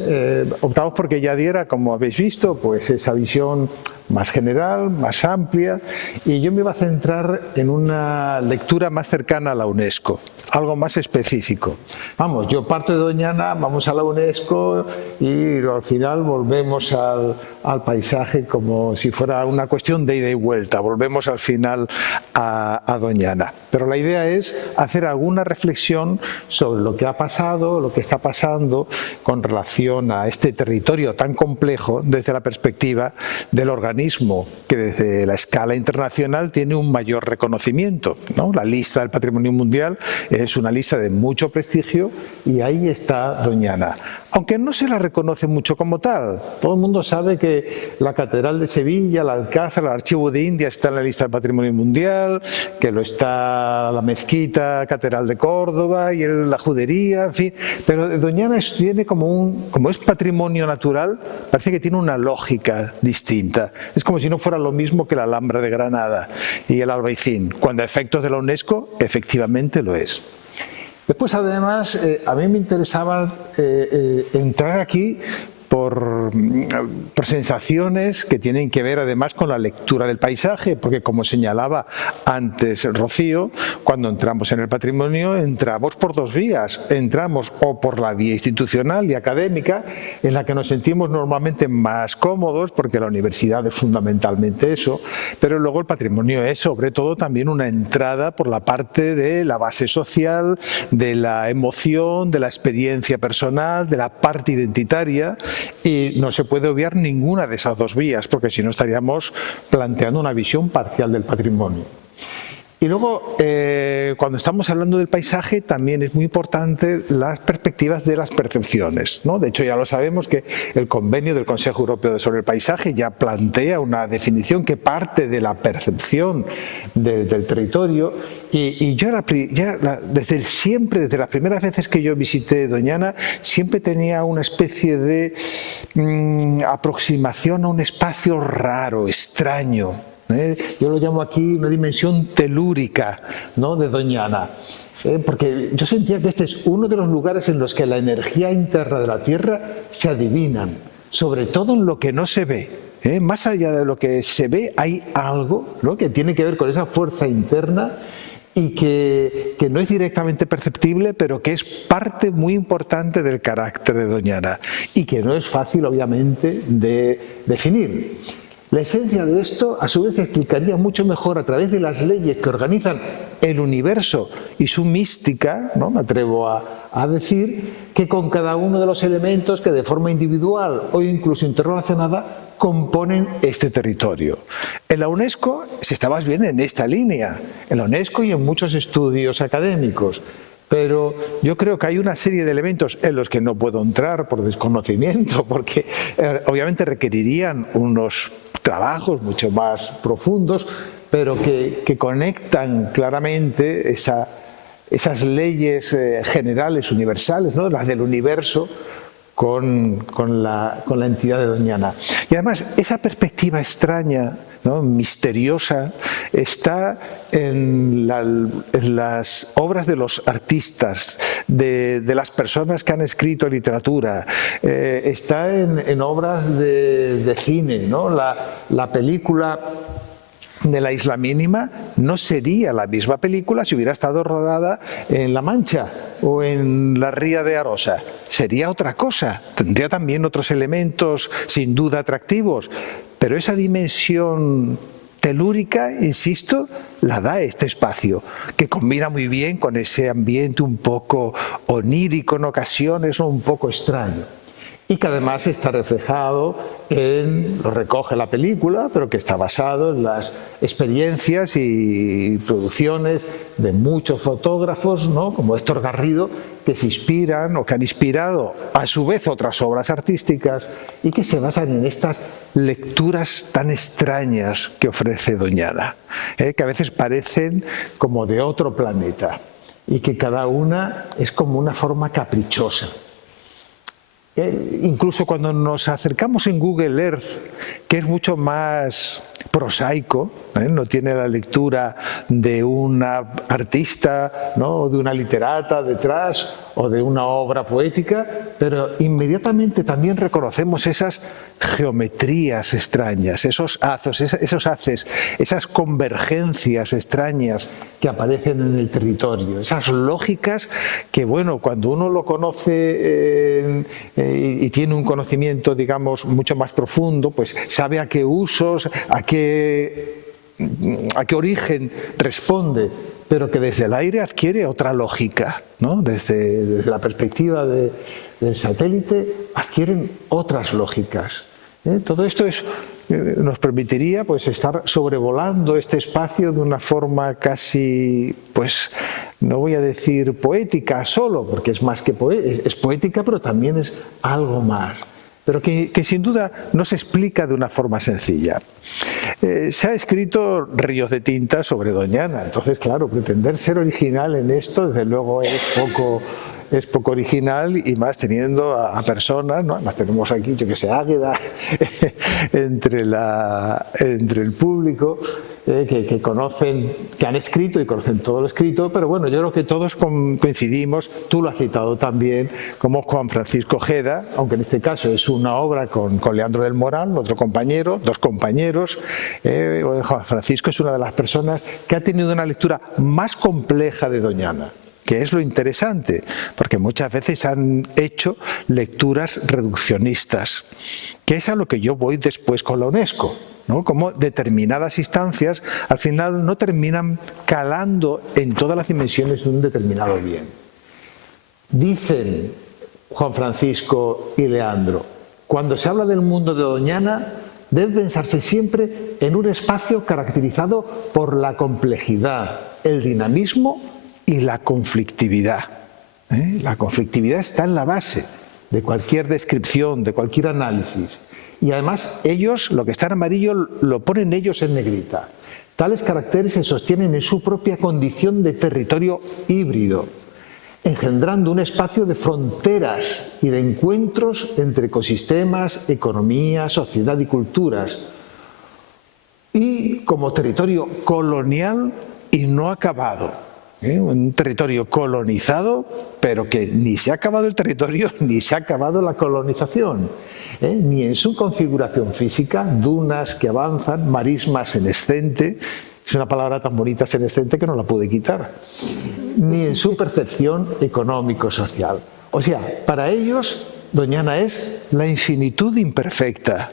optamos porque ella diera, como habéis visto, pues esa visión más general, más amplia, y yo me iba a centrar en una lectura más cercana a la UNESCO, algo más específico. Vamos, yo parto de Doñana, vamos a la UNESCO y al final volvemos al paisaje como si fuera una cuestión de ida y vuelta, volvemos al final a Doñana. Pero la idea es hacer alguna reflexión sobre lo que ha pasado, lo que está pasando con relación a este territorio tan complejo desde la perspectiva del organismo que desde la escala internacional tiene un mayor reconocimiento, ¿no? La lista del Patrimonio Mundial es una lista de mucho prestigio y ahí está Doñana. Aunque no se la reconoce mucho como tal. Todo el mundo sabe que la Catedral de Sevilla, el Alcázar, el Archivo de Indias está en la lista del Patrimonio Mundial, que lo está la Mezquita Catedral de Córdoba y la Judería, en fin. Pero Doñana tiene como es patrimonio natural, parece que tiene una lógica distinta. Es como si no fuera lo mismo que la Alhambra de Granada y el Albaicín, cuando a efectos de la UNESCO efectivamente lo es. Después, además, a mí me interesaba entrar aquí por sensaciones que tienen que ver además con la lectura del paisaje, porque como señalaba antes Rocío, cuando entramos en el patrimonio entramos por dos vías, entramos o por la vía institucional y académica, en la que nos sentimos normalmente más cómodos, porque la universidad es fundamentalmente eso, pero luego el patrimonio es sobre todo también una entrada por la parte de la base social, de la emoción, de la experiencia personal, de la parte identitaria. Y no se puede obviar ninguna de esas dos vías, porque si no estaríamos planteando una visión parcial del patrimonio. Y luego, cuando estamos hablando del paisaje, también es muy importante las perspectivas de las percepciones, ¿no? De hecho, ya lo sabemos que el convenio del Consejo Europeo sobre el Paisaje ya plantea una definición que parte de la percepción del territorio. Y yo desde siempre, desde las primeras veces que yo visité Doñana, siempre tenía una especie de aproximación a un espacio raro, extraño. Yo lo llamo aquí una dimensión telúrica, ¿no?, de Doñana. Porque yo sentía que este es uno de los lugares en los que la energía interna de la Tierra se adivinan, sobre todo en lo que no se ve. Más allá de lo que se ve hay algo, ¿no?, que tiene que ver con esa fuerza interna y que no es directamente perceptible, pero que es parte muy importante del carácter de Doñana y que no es fácil, obviamente, de definir. La esencia de esto, a su vez, explicaría mucho mejor a través de las leyes que organizan el universo y su mística, ¿no?, me atrevo a decir, que con cada uno de los elementos que de forma individual o incluso interrelacionada componen este territorio. En la UNESCO se está más bien en esta línea, en la UNESCO y en muchos estudios académicos. Pero yo creo que hay una serie de elementos en los que no puedo entrar por desconocimiento, porque obviamente requerirían unos trabajos mucho más profundos, pero que conectan claramente esas leyes generales, universales, ¿no?, las del universo, con la entidad de Doñana. Y además esa perspectiva extraña, ¿no?, misteriosa, está en las obras de los artistas, de las personas que han escrito literatura, está en obras de cine, ¿no? La película de La isla mínima no sería la misma película si hubiera estado rodada en La Mancha o en la Ría de Arosa. Sería otra cosa, tendría también otros elementos sin duda atractivos, pero esa dimensión telúrica, insisto, la da este espacio, que combina muy bien con ese ambiente un poco onírico en ocasiones o un poco extraño. Y que además está reflejado lo recoge la película, pero que está basado en las experiencias y producciones de muchos fotógrafos, ¿no?, como Héctor Garrido, que se inspiran o que han inspirado a su vez otras obras artísticas y que se basan en estas lecturas tan extrañas que ofrece Doñana, que a veces parecen como de otro planeta y que cada una es como una forma caprichosa. Incluso cuando nos acercamos en Google Earth, que es mucho más prosaico, no tiene la lectura de una artista, ¿no?, o de una literata detrás, o de una obra poética, pero inmediatamente también reconocemos esas geometrías extrañas, esos haces, esas convergencias extrañas que aparecen en el territorio, esas lógicas que, bueno, cuando uno lo conoce y tiene un conocimiento, digamos, mucho más profundo, pues sabe a qué usos, a qué origen responde, pero que desde el aire adquiere otra lógica, ¿no? Desde la perspectiva del satélite adquieren otras lógicas. Todo esto nos permitiría, pues, estar sobrevolando este espacio de una forma casi, pues, no voy a decir poética solo, porque es más que es poética, pero también es algo más, pero que sin duda no se explica de una forma sencilla. Se ha escrito ríos de tinta sobre Doñana, entonces, claro, pretender ser original en esto, desde luego, es poco original, y más teniendo a personas, ¿no? Además tenemos aquí, yo que sé, Águeda entre el público, que conocen, que han escrito y conocen todo lo escrito, pero bueno, yo creo que todos coincidimos, tú lo has citado también, como Juan Francisco Ojeda, aunque en este caso es una obra con Leandro del Moral, otro compañero, dos compañeros. Juan Francisco es una de las personas que ha tenido una lectura más compleja de Doñana, que es lo interesante, porque muchas veces han hecho lecturas reduccionistas, que es a lo que yo voy después con la UNESCO, ¿no? Como determinadas instancias al final no terminan calando en todas las dimensiones de un determinado bien. Dicen Juan Francisco y Leandro, cuando se habla del mundo de Doñana, debe pensarse siempre en un espacio caracterizado por la complejidad, el dinamismo y la conflictividad. La conflictividad está en la base de cualquier descripción, de cualquier análisis. Y además ellos, lo que está en amarillo, lo ponen ellos en negrita. Tales caracteres se sostienen en su propia condición de territorio híbrido, engendrando un espacio de fronteras y de encuentros entre ecosistemas, economía, sociedad y culturas, y como territorio colonial y no acabado. Un territorio colonizado, pero que ni se ha acabado el territorio ni se ha acabado la colonización, ni en su configuración física, dunas que avanzan, marisma senescente, es una palabra tan bonita, senescente, que no la pude quitar, ni en su percepción económico-social. O sea, para ellos Doñana es la infinitud imperfecta.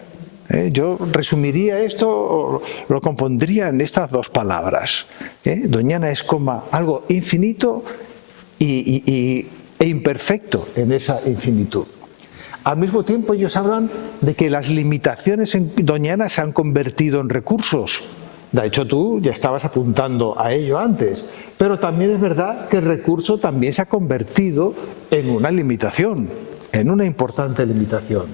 Yo resumiría esto, lo compondría en estas dos palabras. Doñana es como algo infinito e imperfecto en esa infinitud. Al mismo tiempo ellos hablan de que las limitaciones en Doñana se han convertido en recursos. De hecho, tú ya estabas apuntando a ello antes, Pero también es verdad que el recurso también se ha convertido en una limitación, en una importante limitación.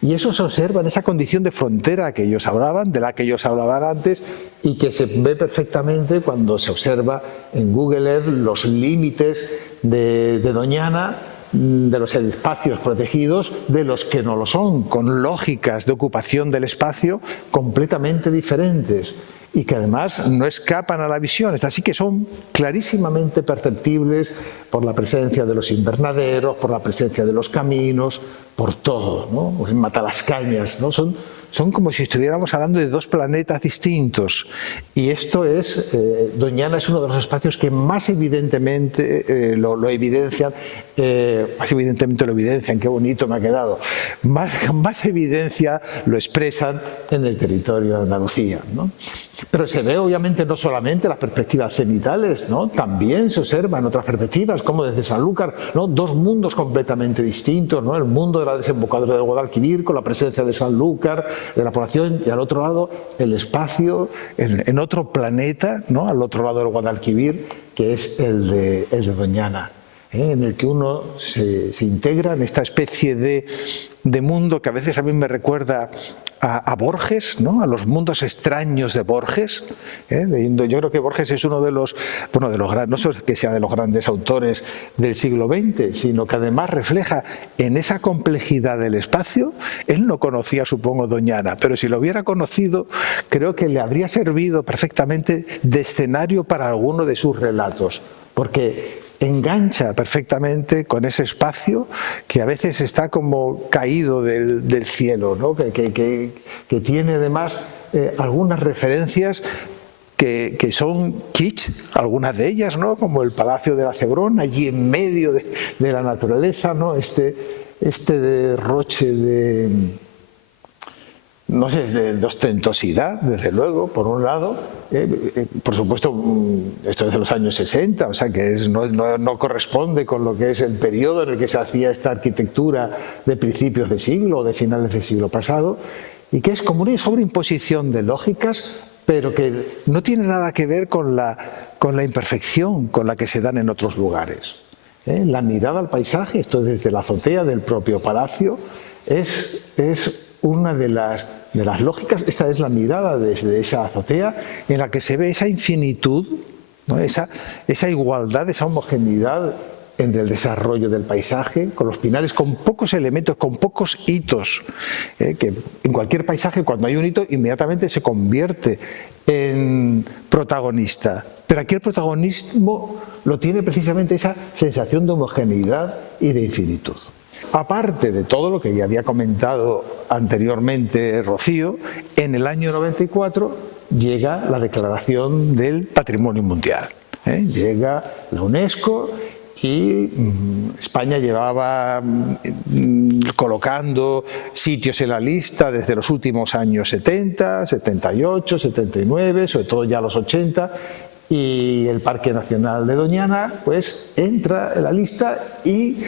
Y eso se observa en esa condición de frontera que ellos hablaban, de la que ellos hablaban antes, y que se ve perfectamente cuando se observa en Google Earth los límites de Doñana, de los espacios protegidos, de los que no lo son, con lógicas de ocupación del espacio completamente diferentes y que además no escapan a la visión, así que son clarísimamente perceptibles por la presencia de los invernaderos, por la presencia de los caminos, por todo, ¿no? En Matalascañas, ¿no? Son como si estuviéramos hablando de dos planetas distintos. Y esto es, Doñana es uno de los espacios que más evidentemente lo evidencian, qué bonito me ha quedado, más evidencia lo expresan en el territorio de Andalucía, ¿no? Pero se ve obviamente no solamente las perspectivas cenitales, ¿no? También se observan otras perspectivas, como desde Sanlúcar, ¿no? Dos mundos completamente distintos, ¿no? El mundo de la desembocadura del Guadalquivir, con la presencia de Sanlúcar, de la población, y al otro lado el espacio, en otro planeta, ¿no? Al otro lado del Guadalquivir, que es el de Doñana, en el que uno se integra en esta especie de mundo que a veces a mí me recuerda a Borges, ¿no? A los mundos extraños de Borges. Yo creo que Borges es uno de los grandes, no solo que sea de los grandes autores del siglo XX, sino que además refleja en esa complejidad del espacio. Él no conocía, supongo, Doñana, pero si lo hubiera conocido, creo que le habría servido perfectamente de escenario para alguno de sus relatos, porque engancha perfectamente con ese espacio que a veces está como caído del cielo, ¿no? que tiene además algunas referencias que son kitsch, algunas de ellas, ¿no? Como el Palacio de la Cebrón, allí en medio de la naturaleza, ¿no? Este derroche de, no sé, de ostentosidad, desde luego, por un lado. Por supuesto, esto es de los años 60, o sea que no corresponde con lo que es el periodo en el que se hacía esta arquitectura de principios de siglo o de finales del siglo pasado, y que es como una sobreimposición de lógicas, pero que no tiene nada que ver con la imperfección con la que se dan en otros lugares. La mirada al paisaje, esto desde la azotea del propio palacio, es una de las lógicas. Esta es la mirada desde esa azotea en la que se ve esa infinitud, ¿no? esa igualdad, esa homogeneidad en el desarrollo del paisaje, con los pinares, con pocos elementos, con pocos hitos, que en cualquier paisaje cuando hay un hito inmediatamente se convierte en protagonista. Pero aquí el protagonismo lo tiene precisamente esa sensación de homogeneidad y de infinitud. Aparte de todo lo que ya había comentado anteriormente Rocío, en el año 94 llega la Declaración del Patrimonio Mundial. Llega la UNESCO y España llevaba colocando sitios en la lista desde los últimos años 70, 78, 79, sobre todo ya los 80, y el Parque Nacional de Doñana pues entra en la lista y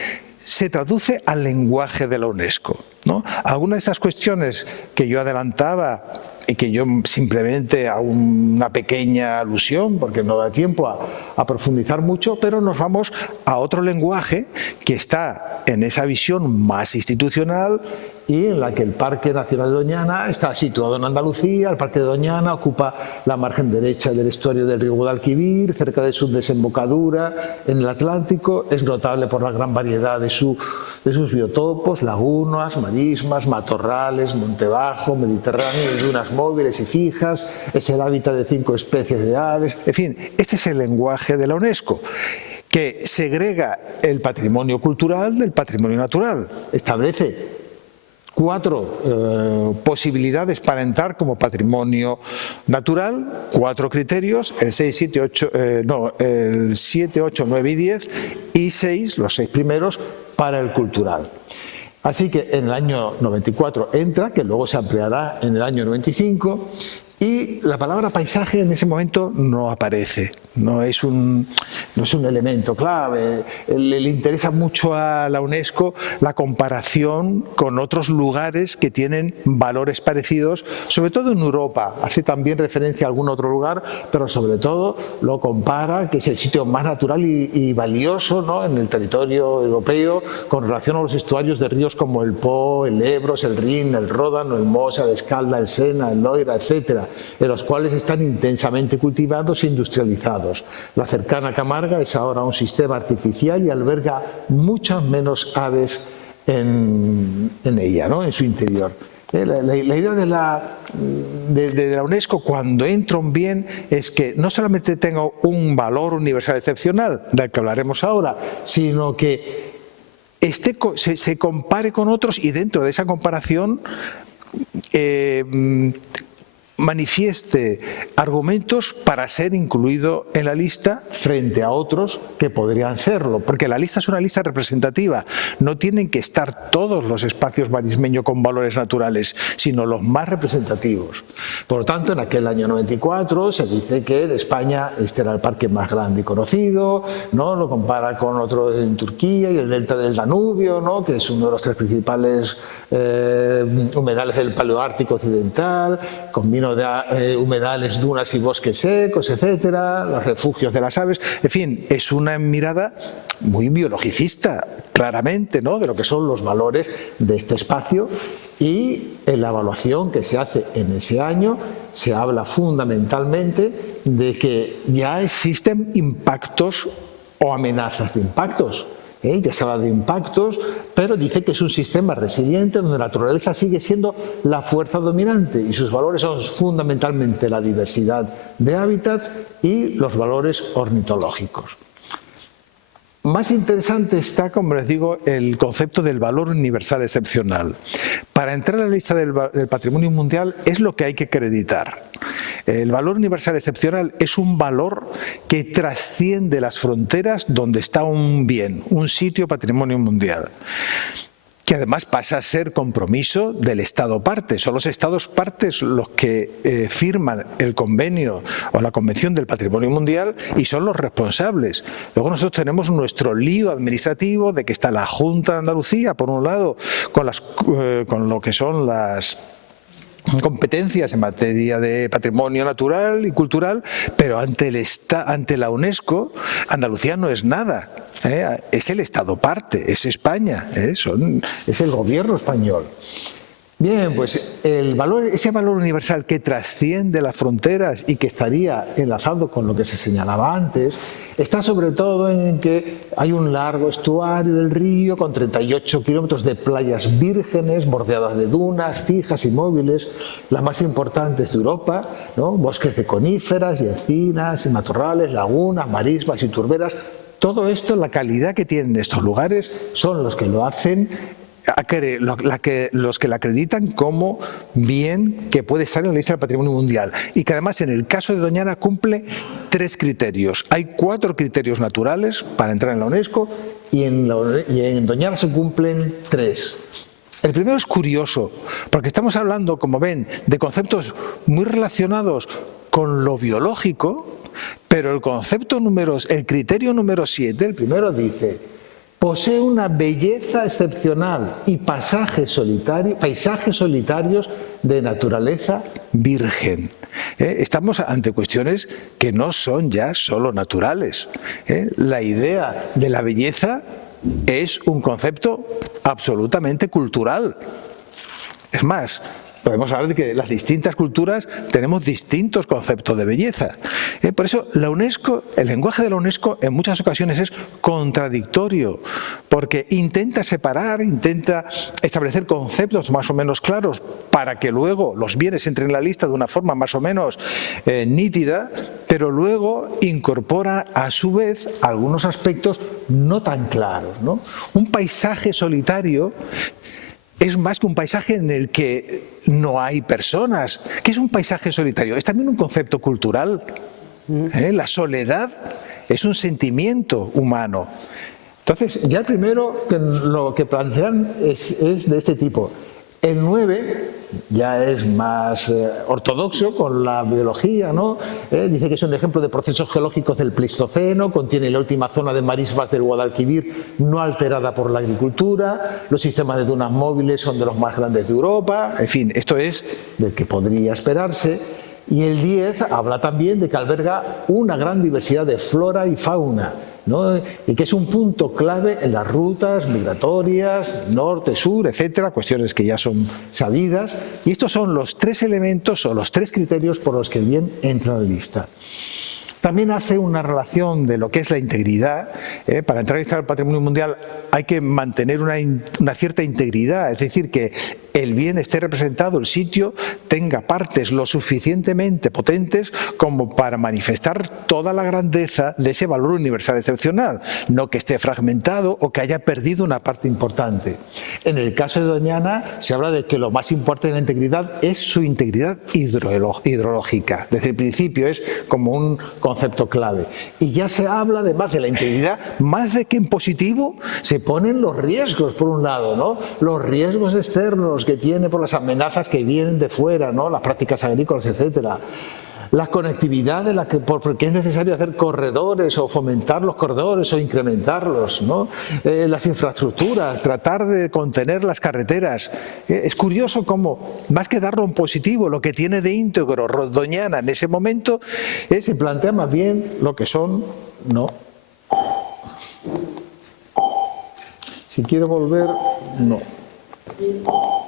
se traduce al lenguaje de la UNESCO, ¿no? Algunas de estas cuestiones que yo adelantaba y que yo simplemente hago una pequeña alusión porque no da tiempo a profundizar mucho, pero nos vamos a otro lenguaje que está en esa visión más institucional y en la que el Parque Nacional de Doñana está situado en Andalucía. El Parque de Doñana ocupa la margen derecha del estuario del río Guadalquivir, cerca de su desembocadura en el Atlántico. Es notable por la gran variedad de sus biotopos, lagunas, marismas, matorrales, monte bajo, mediterráneo, y dunas móviles y fijas. Es el hábitat de 5 especies de aves. En fin, este es el lenguaje de la UNESCO, que segrega el patrimonio cultural del patrimonio natural. Establece 4 posibilidades para entrar como patrimonio natural, 4 criterios, el 7, 8, 9 y 10, y 6, los 6 primeros, para el cultural. Así que en el año 94 entra, que luego se ampliará en el año 95, y la palabra paisaje en ese momento no aparece. no es un elemento clave. Le interesa mucho a la UNESCO la comparación con otros lugares que tienen valores parecidos, sobre todo en Europa. Hace también referencia a algún otro lugar, pero sobre todo lo compara, que es el sitio más natural y valioso, ¿no?, en el territorio europeo con relación a los estuarios de ríos como el Po, el Ebro, el Rin, el Ródano, el Mosa, el Escalda, el Sena, el Loira, etcétera, en los cuales están intensamente cultivados e industrializados. La cercana Camarga es ahora un sistema artificial y alberga muchas menos aves en ella, ¿no?, en su interior. La idea de la UNESCO, cuando entra bien, es que no solamente tenga un valor universal excepcional, del que hablaremos ahora, sino que se compare con otros y dentro de esa comparación manifieste argumentos para ser incluido en la lista frente a otros que podrían serlo, porque la lista es una lista representativa, no tienen que estar todos los espacios marismeños con valores naturales, sino los más representativos. Por lo tanto, en aquel año 94 se dice que en España este era el parque más grande y conocido, ¿no?, lo compara con otro en Turquía y el delta del Danubio, ¿no?, que es uno de los 3 principales humedales del Paleoártico Occidental, combina de humedales, dunas y bosques secos, etcétera, los refugios de las aves. En fin, es una mirada muy biologicista, claramente, ¿no?, de lo que son los valores de este espacio, y en la evaluación que se hace en ese año se habla fundamentalmente de que ya existen impactos o amenazas de impactos. Ya se habla de impactos, pero dice que es un sistema resiliente donde la naturaleza sigue siendo la fuerza dominante y sus valores son fundamentalmente la diversidad de hábitats y los valores ornitológicos. Más interesante está, como les digo, el concepto del valor universal excepcional. Para entrar a la lista del patrimonio mundial es lo que hay que acreditar. El valor universal excepcional es un valor que trasciende las fronteras donde está un bien, un sitio patrimonio mundial, que además pasa a ser compromiso del Estado parte. Son los Estados partes los que firman el convenio o la Convención del Patrimonio Mundial y son los responsables. Luego nosotros tenemos nuestro lío administrativo de que está la Junta de Andalucía, por un lado, con lo que son las competencias en materia de patrimonio natural y cultural, pero ante la UNESCO, Andalucía no es nada. Es el Estado parte, es España, es el gobierno español. Bien, pues ese valor universal que trasciende las fronteras y que estaría enlazado con lo que se señalaba antes, está sobre todo en que hay un largo estuario del río con 38 kilómetros de playas vírgenes, bordeadas de dunas fijas y móviles, las más importantes de Europa, ¿no?, bosques de coníferas y encinas y matorrales, lagunas, marismas y turberas. Todo esto, la calidad que tienen estos lugares, son los que lo hacen, los que la acreditan como bien que puede estar en la lista del patrimonio mundial y que además en el caso de Doñana cumple 3 criterios. Hay 4 criterios naturales para entrar en la UNESCO y en Doñana se cumplen 3. El primero es curioso, porque estamos hablando, como ven, de conceptos muy relacionados con lo biológico, pero el criterio número 7, el primero dice: posee una belleza excepcional y paisajes solitarios de naturaleza virgen. Estamos ante cuestiones que no son ya solo naturales. La idea de la belleza es un concepto absolutamente cultural. Es más, podemos hablar de que las distintas culturas tenemos distintos conceptos de belleza. Por eso la UNESCO, el lenguaje de la UNESCO en muchas ocasiones es contradictorio, porque intenta separar, intenta establecer conceptos más o menos claros para que luego los bienes entren en la lista de una forma más o menos nítida, pero luego incorpora a su vez algunos aspectos no tan claros, ¿no? Un paisaje solitario es más que un paisaje en el que no hay personas. ¿Qué es un paisaje solitario? Es también un concepto cultural. La soledad es un sentimiento humano. Entonces, ya el primero lo que plantean es de este tipo. El 9 ya es más ortodoxo con la biología, ¿no? Dice que es un ejemplo de procesos geológicos del Pleistoceno, contiene la última zona de marismas del Guadalquivir no alterada por la agricultura, los sistemas de dunas móviles son de los más grandes de Europa, en fin, esto es del que podría esperarse. Y el 10 habla también de que alberga una gran diversidad de flora y fauna, ¿no? Y que es un punto clave en las rutas migratorias, norte, sur, etcétera, cuestiones que ya son sabidas. Y estos son los 3 elementos o los 3 criterios por los que el bien entra en la lista. También hace una relación de lo que es la integridad. Para entrar en la lista del patrimonio mundial hay que mantener una cierta integridad, es decir, que el bien esté representado, el sitio tenga partes lo suficientemente potentes como para manifestar toda la grandeza de ese valor universal excepcional, no que esté fragmentado o que haya perdido una parte importante. En el caso de Doñana se habla de que lo más importante de la integridad es su integridad hidrológica. Desde el principio es como un concepto clave. Y ya se habla además de la integridad, más de que en positivo se ponen los riesgos por un lado, ¿no? Los riesgos externos que tiene por las amenazas que vienen de fuera, ¿no? Las prácticas agrícolas, etcétera. La conectividad porque es necesario hacer corredores o fomentar los corredores o incrementarlos, ¿no? Las infraestructuras, tratar de contener las carreteras. Es curioso cómo, más que darlo en positivo, lo que tiene de íntegro Doñana en ese momento se plantea más bien lo que son, ¿no? Si quiero volver, no.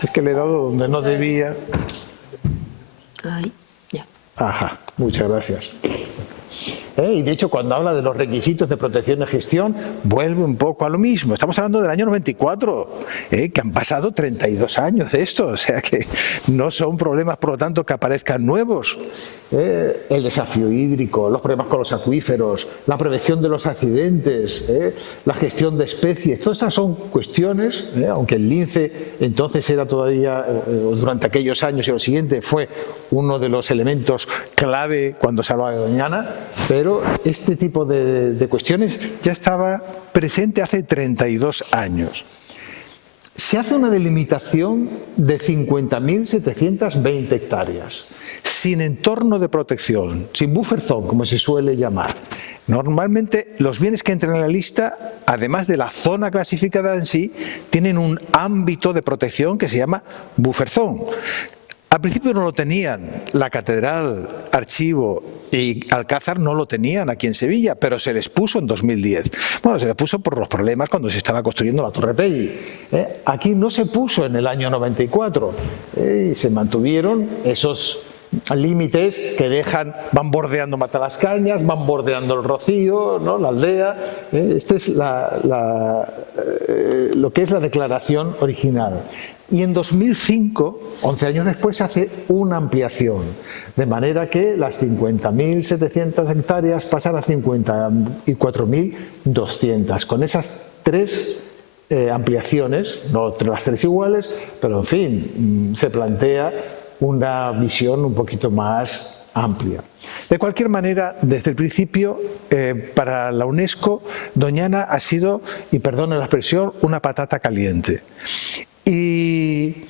Es que le he dado donde no debía. Ahí, ya. Ajá, muchas gracias. Y de hecho, cuando habla de los requisitos de protección y gestión, vuelve un poco a lo mismo. Estamos hablando del año 94, que han pasado 32 años de esto, o sea que no son problemas, por lo tanto, que aparezcan nuevos. El desafío hídrico, los problemas con los acuíferos, la prevención de los accidentes, la gestión de especies, todas estas son cuestiones, aunque el lince entonces era todavía, durante aquellos años y lo siguiente, fue uno de los elementos clave cuando se hablaba de Doñana, pero este tipo de cuestiones ya estaba presente hace 32 años. Se hace una delimitación de 50.720 hectáreas, sin entorno de protección, sin buffer zone, como se suele llamar. Normalmente los bienes que entran en la lista, además de la zona clasificada en sí, tienen un ámbito de protección que se llama buffer zone. Al principio no lo tenían, la Catedral, Archivo y Alcázar no lo tenían aquí en Sevilla, pero se les puso en 2010. Bueno, se les puso por los problemas cuando se estaba construyendo la Torre Pelli. Aquí no se puso en el año 94 y se mantuvieron esos límites que van bordeando Matalascañas, van bordeando el Rocío, ¿no? La aldea. Esta es lo que es la declaración original. Y en 2005, 11 años después, se hace una ampliación, de manera que las 50.700 hectáreas pasan a 54.200. Con esas 3 ampliaciones, no las 3 iguales, pero en fin, se plantea una visión un poquito más amplia. De cualquier manera, desde el principio, para la UNESCO, Doñana ha sido, y perdone la expresión, una patata caliente. Y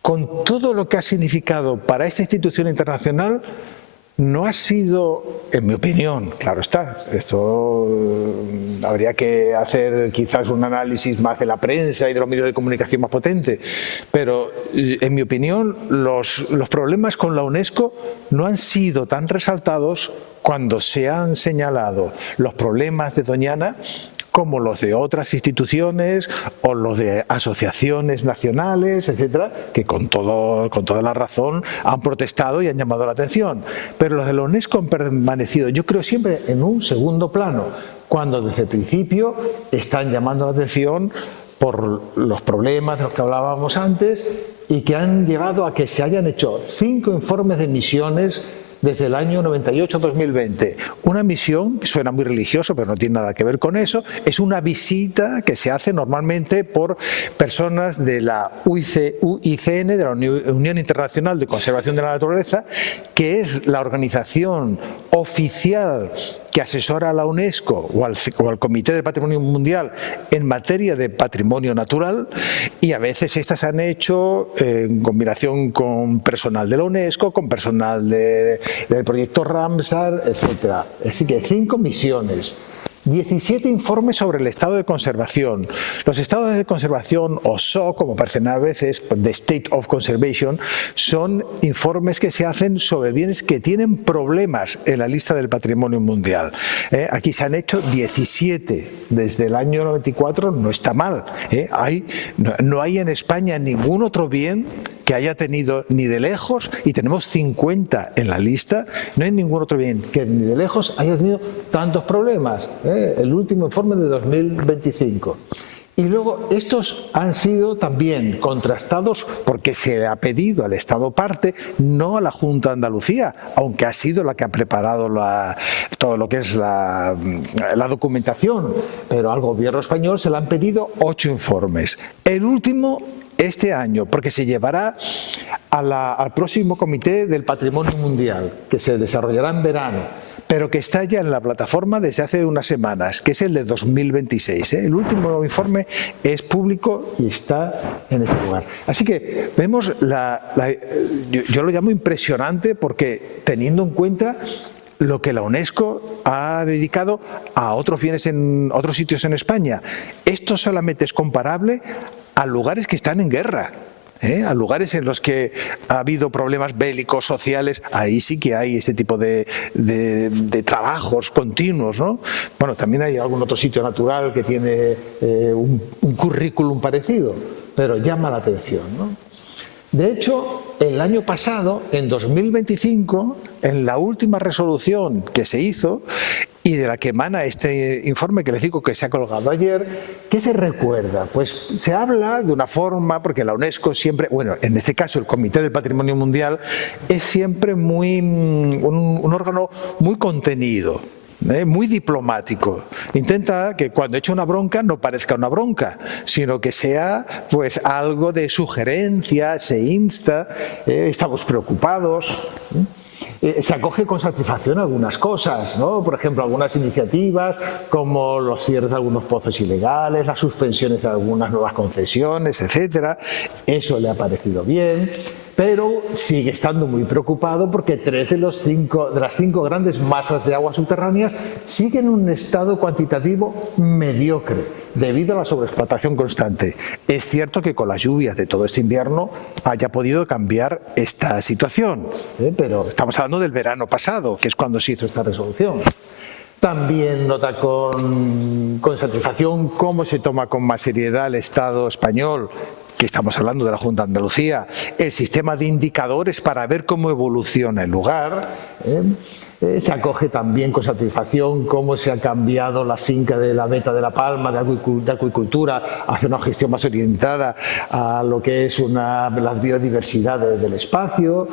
con todo lo que ha significado para esta institución internacional, no ha sido, en mi opinión, claro está, esto habría que hacer quizás un análisis más de la prensa y de los medios de comunicación más potente, pero en mi opinión los problemas con la UNESCO no han sido tan resaltados cuando se han señalado los problemas de Doñana como los de otras instituciones o los de asociaciones nacionales, etcétera, que con toda la razón han protestado y han llamado la atención. Pero los de la UNESCO han permanecido, yo creo, siempre en un segundo plano, cuando desde el principio están llamando la atención por los problemas de los que hablábamos antes y que han llevado a que se hayan hecho 5 informes de emisiones desde el año 98-2020. Una misión, que suena muy religioso, pero no tiene nada que ver con eso, es una visita que se hace normalmente por personas de la UICN, de la Unión Internacional de Conservación de la Naturaleza, que es la organización oficial que asesora a la UNESCO o al Comité del Patrimonio Mundial en materia de patrimonio natural, y a veces estas se han hecho en combinación con personal de la UNESCO, con personal del proyecto Ramsar, etc. Así que 5 misiones. 17 informes sobre el estado de conservación. Los estados de conservación, o SOC, como parecen a veces, The State of Conservation, son informes que se hacen sobre bienes que tienen problemas en la lista del patrimonio mundial. Aquí se han hecho 17 desde el año 94, no está mal. No hay en España ningún otro bien que haya tenido ni de lejos, y tenemos 50 en la lista, no hay ningún otro bien que ni de lejos haya tenido tantos problemas. El último informe de 2025. Y luego estos han sido también contrastados porque se le ha pedido al Estado parte, no a la Junta de Andalucía, aunque ha sido la que ha preparado todo lo que es la documentación, pero al gobierno español se le han pedido 8 informes. El último este año, porque se llevará al próximo Comité del Patrimonio Mundial, que se desarrollará en verano, pero que está ya en la plataforma desde hace unas semanas, que es el de 2026. El último informe es público y está en este lugar. Así que vemos, yo lo llamo impresionante, porque teniendo en cuenta lo que la UNESCO ha dedicado a otros bienes en otros sitios en España, esto solamente es comparable a lugares que están en guerra. A lugares en los que ha habido problemas bélicos, sociales, ahí sí que hay este tipo de trabajos continuos, ¿no? Bueno, también hay algún otro sitio natural que tiene un currículum parecido, pero llama la atención, ¿no? De hecho, el año pasado, en 2025, en la última resolución que se hizo, y de la que emana este informe que les digo que se ha colgado ayer, ¿qué se recuerda? Pues se habla de una forma, porque la UNESCO siempre, bueno, en este caso el Comité del Patrimonio Mundial, es siempre un órgano muy contenido, muy diplomático. Intenta que cuando echa una bronca no parezca una bronca, sino que sea pues algo de sugerencia, se insta, estamos preocupados. Se acoge con satisfacción algunas cosas, ¿no? Por ejemplo, algunas iniciativas como los cierres de algunos pozos ilegales, las suspensiones de algunas nuevas concesiones, etcétera. Eso le ha parecido bien, pero sigue estando muy preocupado porque 3 de las 5 grandes masas de aguas subterráneas siguen en un estado cuantitativo mediocre debido a la sobreexplotación constante. Es cierto que con las lluvias de todo este invierno haya podido cambiar esta situación, pero estamos hablando del verano pasado, que es cuando se hizo esta resolución. También nota con satisfacción cómo se toma con más seriedad el Estado español, que estamos hablando de la Junta de Andalucía, el sistema de indicadores para ver cómo evoluciona el lugar. Se acoge también con satisfacción cómo se ha cambiado la finca de la Veta de la Palma de acuicultura hacia una gestión más orientada a lo que es la biodiversidad del espacio.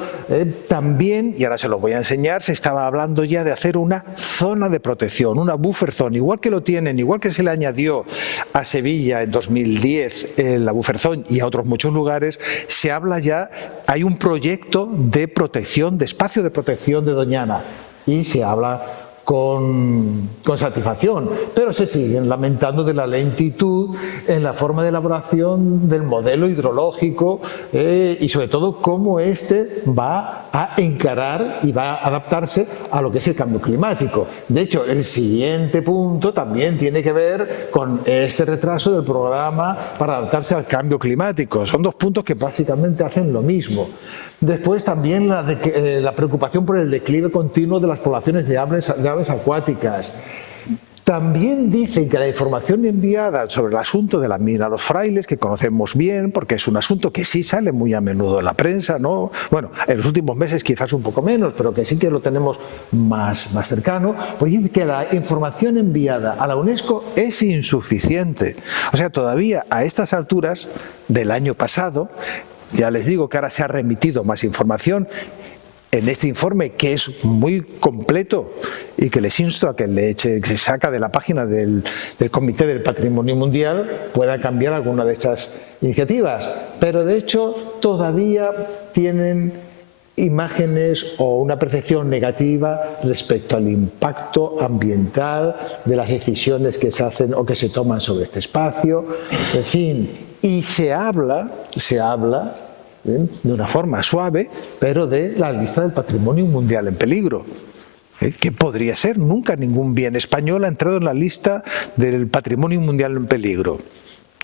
También, y ahora se lo voy a enseñar, se estaba hablando ya de hacer una zona de protección, una buffer zone, igual que lo tienen, igual que se le añadió a Sevilla en 2010 la buffer zone y a otros muchos lugares, se habla ya, hay un proyecto de protección, de espacio de protección de Doñana. Y se habla con satisfacción, pero se siguen lamentando de la lentitud en la forma de elaboración del modelo hidrológico y sobre todo cómo este va a encarar y va a adaptarse a lo que es el cambio climático. De hecho, el siguiente punto también tiene que ver con este retraso del programa para adaptarse al cambio climático. Son 2 puntos que básicamente hacen lo mismo. Después también la preocupación por el declive continuo de las poblaciones de aves acuáticas. También dicen que la información enviada sobre el asunto de la mina Los Frailes, que conocemos bien, porque es un asunto que sí sale muy a menudo en la prensa, ¿no? Bueno, en los últimos meses quizás un poco menos, pero que sí que lo tenemos más cercano, pues dicen que la información enviada a la UNESCO es insuficiente. O sea, todavía a estas alturas del año pasado, ya les digo que ahora se ha remitido más información, en este informe, que es muy completo y que les insto a que se saca de la página del Comité del Patrimonio Mundial, pueda cambiar alguna de estas iniciativas. Pero de hecho todavía tienen imágenes o una percepción negativa respecto al impacto ambiental de las decisiones que se hacen o que se toman sobre este espacio, en fin, y se habla de una forma suave, pero de la lista del Patrimonio Mundial en peligro. ¿Qué podría ser? Nunca ningún bien español ha entrado en la lista del Patrimonio Mundial en peligro,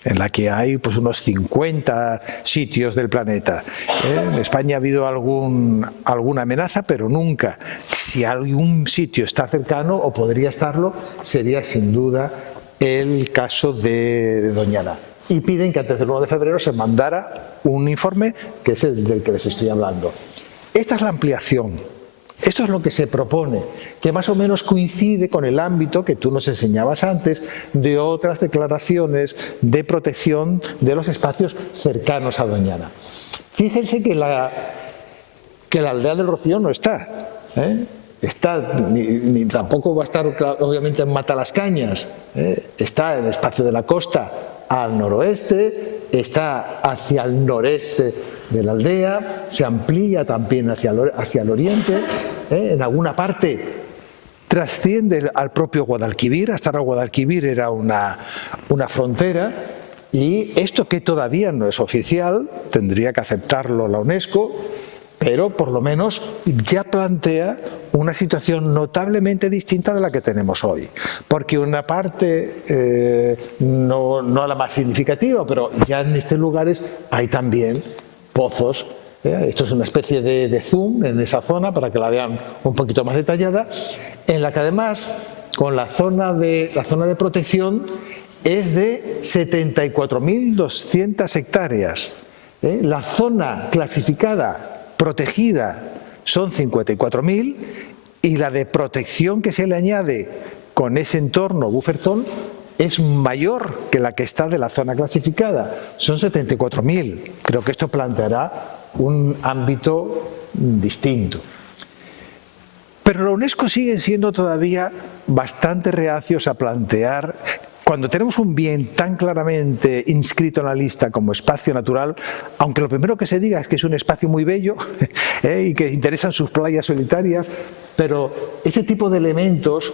en la que hay pues unos 50 sitios del planeta. En España ha habido alguna amenaza, pero nunca. Si algún sitio está cercano o podría estarlo, sería sin duda el caso de Doñana. Y piden que antes del 1 de febrero se mandara un informe, que es el del que les estoy hablando. Esta es la ampliación. Esto es lo que se propone, que más o menos coincide con el ámbito que tú nos enseñabas antes de otras declaraciones de protección de los espacios cercanos a Doñana. Fíjense que la aldea del Rocío no está, ni tampoco va a estar obviamente en Matalascañas, está en el espacio de la costa al noroeste, está hacia el noreste de la aldea, se amplía también hacia el oriente, en alguna parte trasciende al propio Guadalquivir. Hasta ahora Guadalquivir era una frontera, y esto, que todavía no es oficial, tendría que aceptarlo la UNESCO, pero por lo menos ya plantea una situación notablemente distinta de la que tenemos hoy. Porque una parte, no la más significativa, pero ya en estos lugares hay también pozos. Esto es una especie de zoom en esa zona para que la vean un poquito más detallada, en la que además, con la zona de protección, es de 74.200 hectáreas. La zona clasificada protegida son 54.000, y la de protección que se le añade con ese entorno buffer zone es mayor que la que está de la zona clasificada, son 74.000. Creo que esto planteará un ámbito distinto. Pero la UNESCO sigue siendo todavía bastante reacios a plantear, cuando tenemos un bien tan claramente inscrito en la lista como espacio natural, aunque lo primero que se diga es que es un espacio muy bello y que interesan sus playas solitarias, pero este tipo de elementos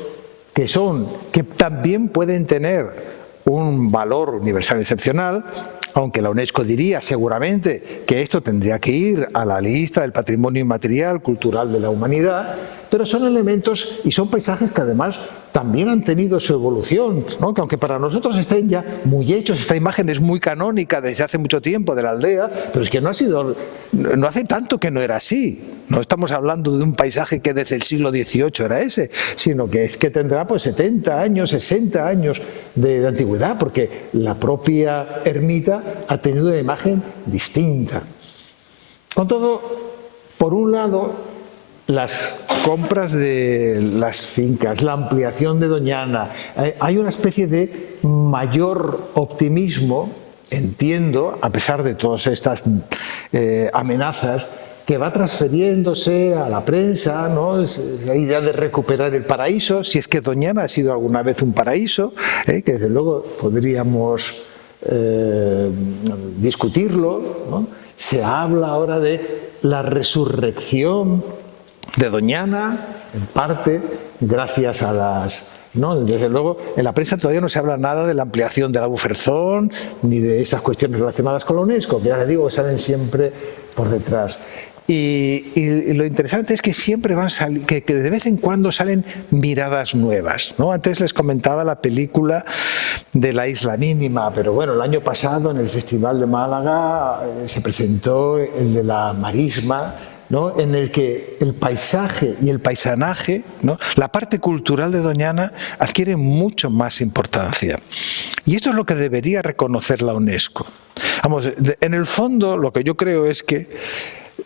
que también pueden tener un valor universal excepcional, aunque la UNESCO diría seguramente que esto tendría que ir a la lista del patrimonio inmaterial cultural de la humanidad, pero son elementos y son paisajes que además también han tenido su evolución, ¿no? Que aunque para nosotros estén ya muy hechos, esta imagen es muy canónica desde hace mucho tiempo de la aldea, pero es que no hace tanto que no era así. No estamos hablando de un paisaje que desde el siglo XVIII era ese, sino que es que tendrá pues 70 años, 60 años de antigüedad, porque la propia ermita ha tenido una imagen distinta. Con todo, por un lado, las compras de las fincas, la ampliación de Doñana, hay una especie de mayor optimismo, entiendo, a pesar de todas estas amenazas, que va transfiriéndose a la prensa, ¿no? Es la idea de recuperar el paraíso, si es que Doñana ha sido alguna vez un paraíso, que desde luego podríamos discutirlo, ¿no? Se habla ahora de la resurrección de Doñana, en parte gracias a las... ¿no? Desde luego, en la prensa todavía no se habla nada de la ampliación de la buffer zone, ni de esas cuestiones relacionadas con la UNESCO, que ya les digo, salen siempre por detrás. Y lo interesante es que siempre que de vez en cuando salen miradas nuevas, ¿no? Antes les comentaba la película de La Isla Mínima, pero bueno, el año pasado en el Festival de Málaga se presentó el de La Marisma, ¿no? En el que el paisaje y el paisanaje, ¿no? La parte cultural de Doñana adquiere mucho más importancia. Y esto es lo que debería reconocer la UNESCO. Vamos, en el fondo lo que yo creo es que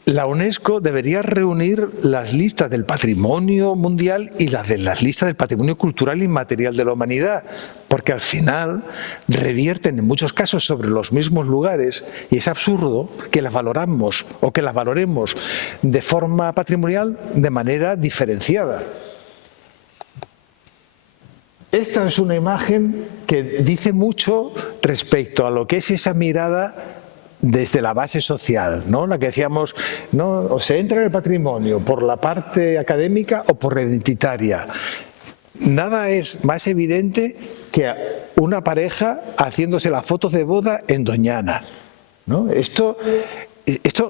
La UNESCO debería reunir las listas del patrimonio mundial y las de las listas del patrimonio cultural inmaterial de la humanidad, porque al final revierten en muchos casos sobre los mismos lugares y es absurdo que las valoramos o que las valoremos de forma patrimonial de manera diferenciada. Esta es una imagen que dice mucho respecto a lo que es esa mirada desde la base social, ¿no? La que decíamos, ¿no? O se entra en el patrimonio por la parte académica o por la identitaria. Nada es más evidente que una pareja haciéndose las fotos de boda en Doñana, ¿no? Esto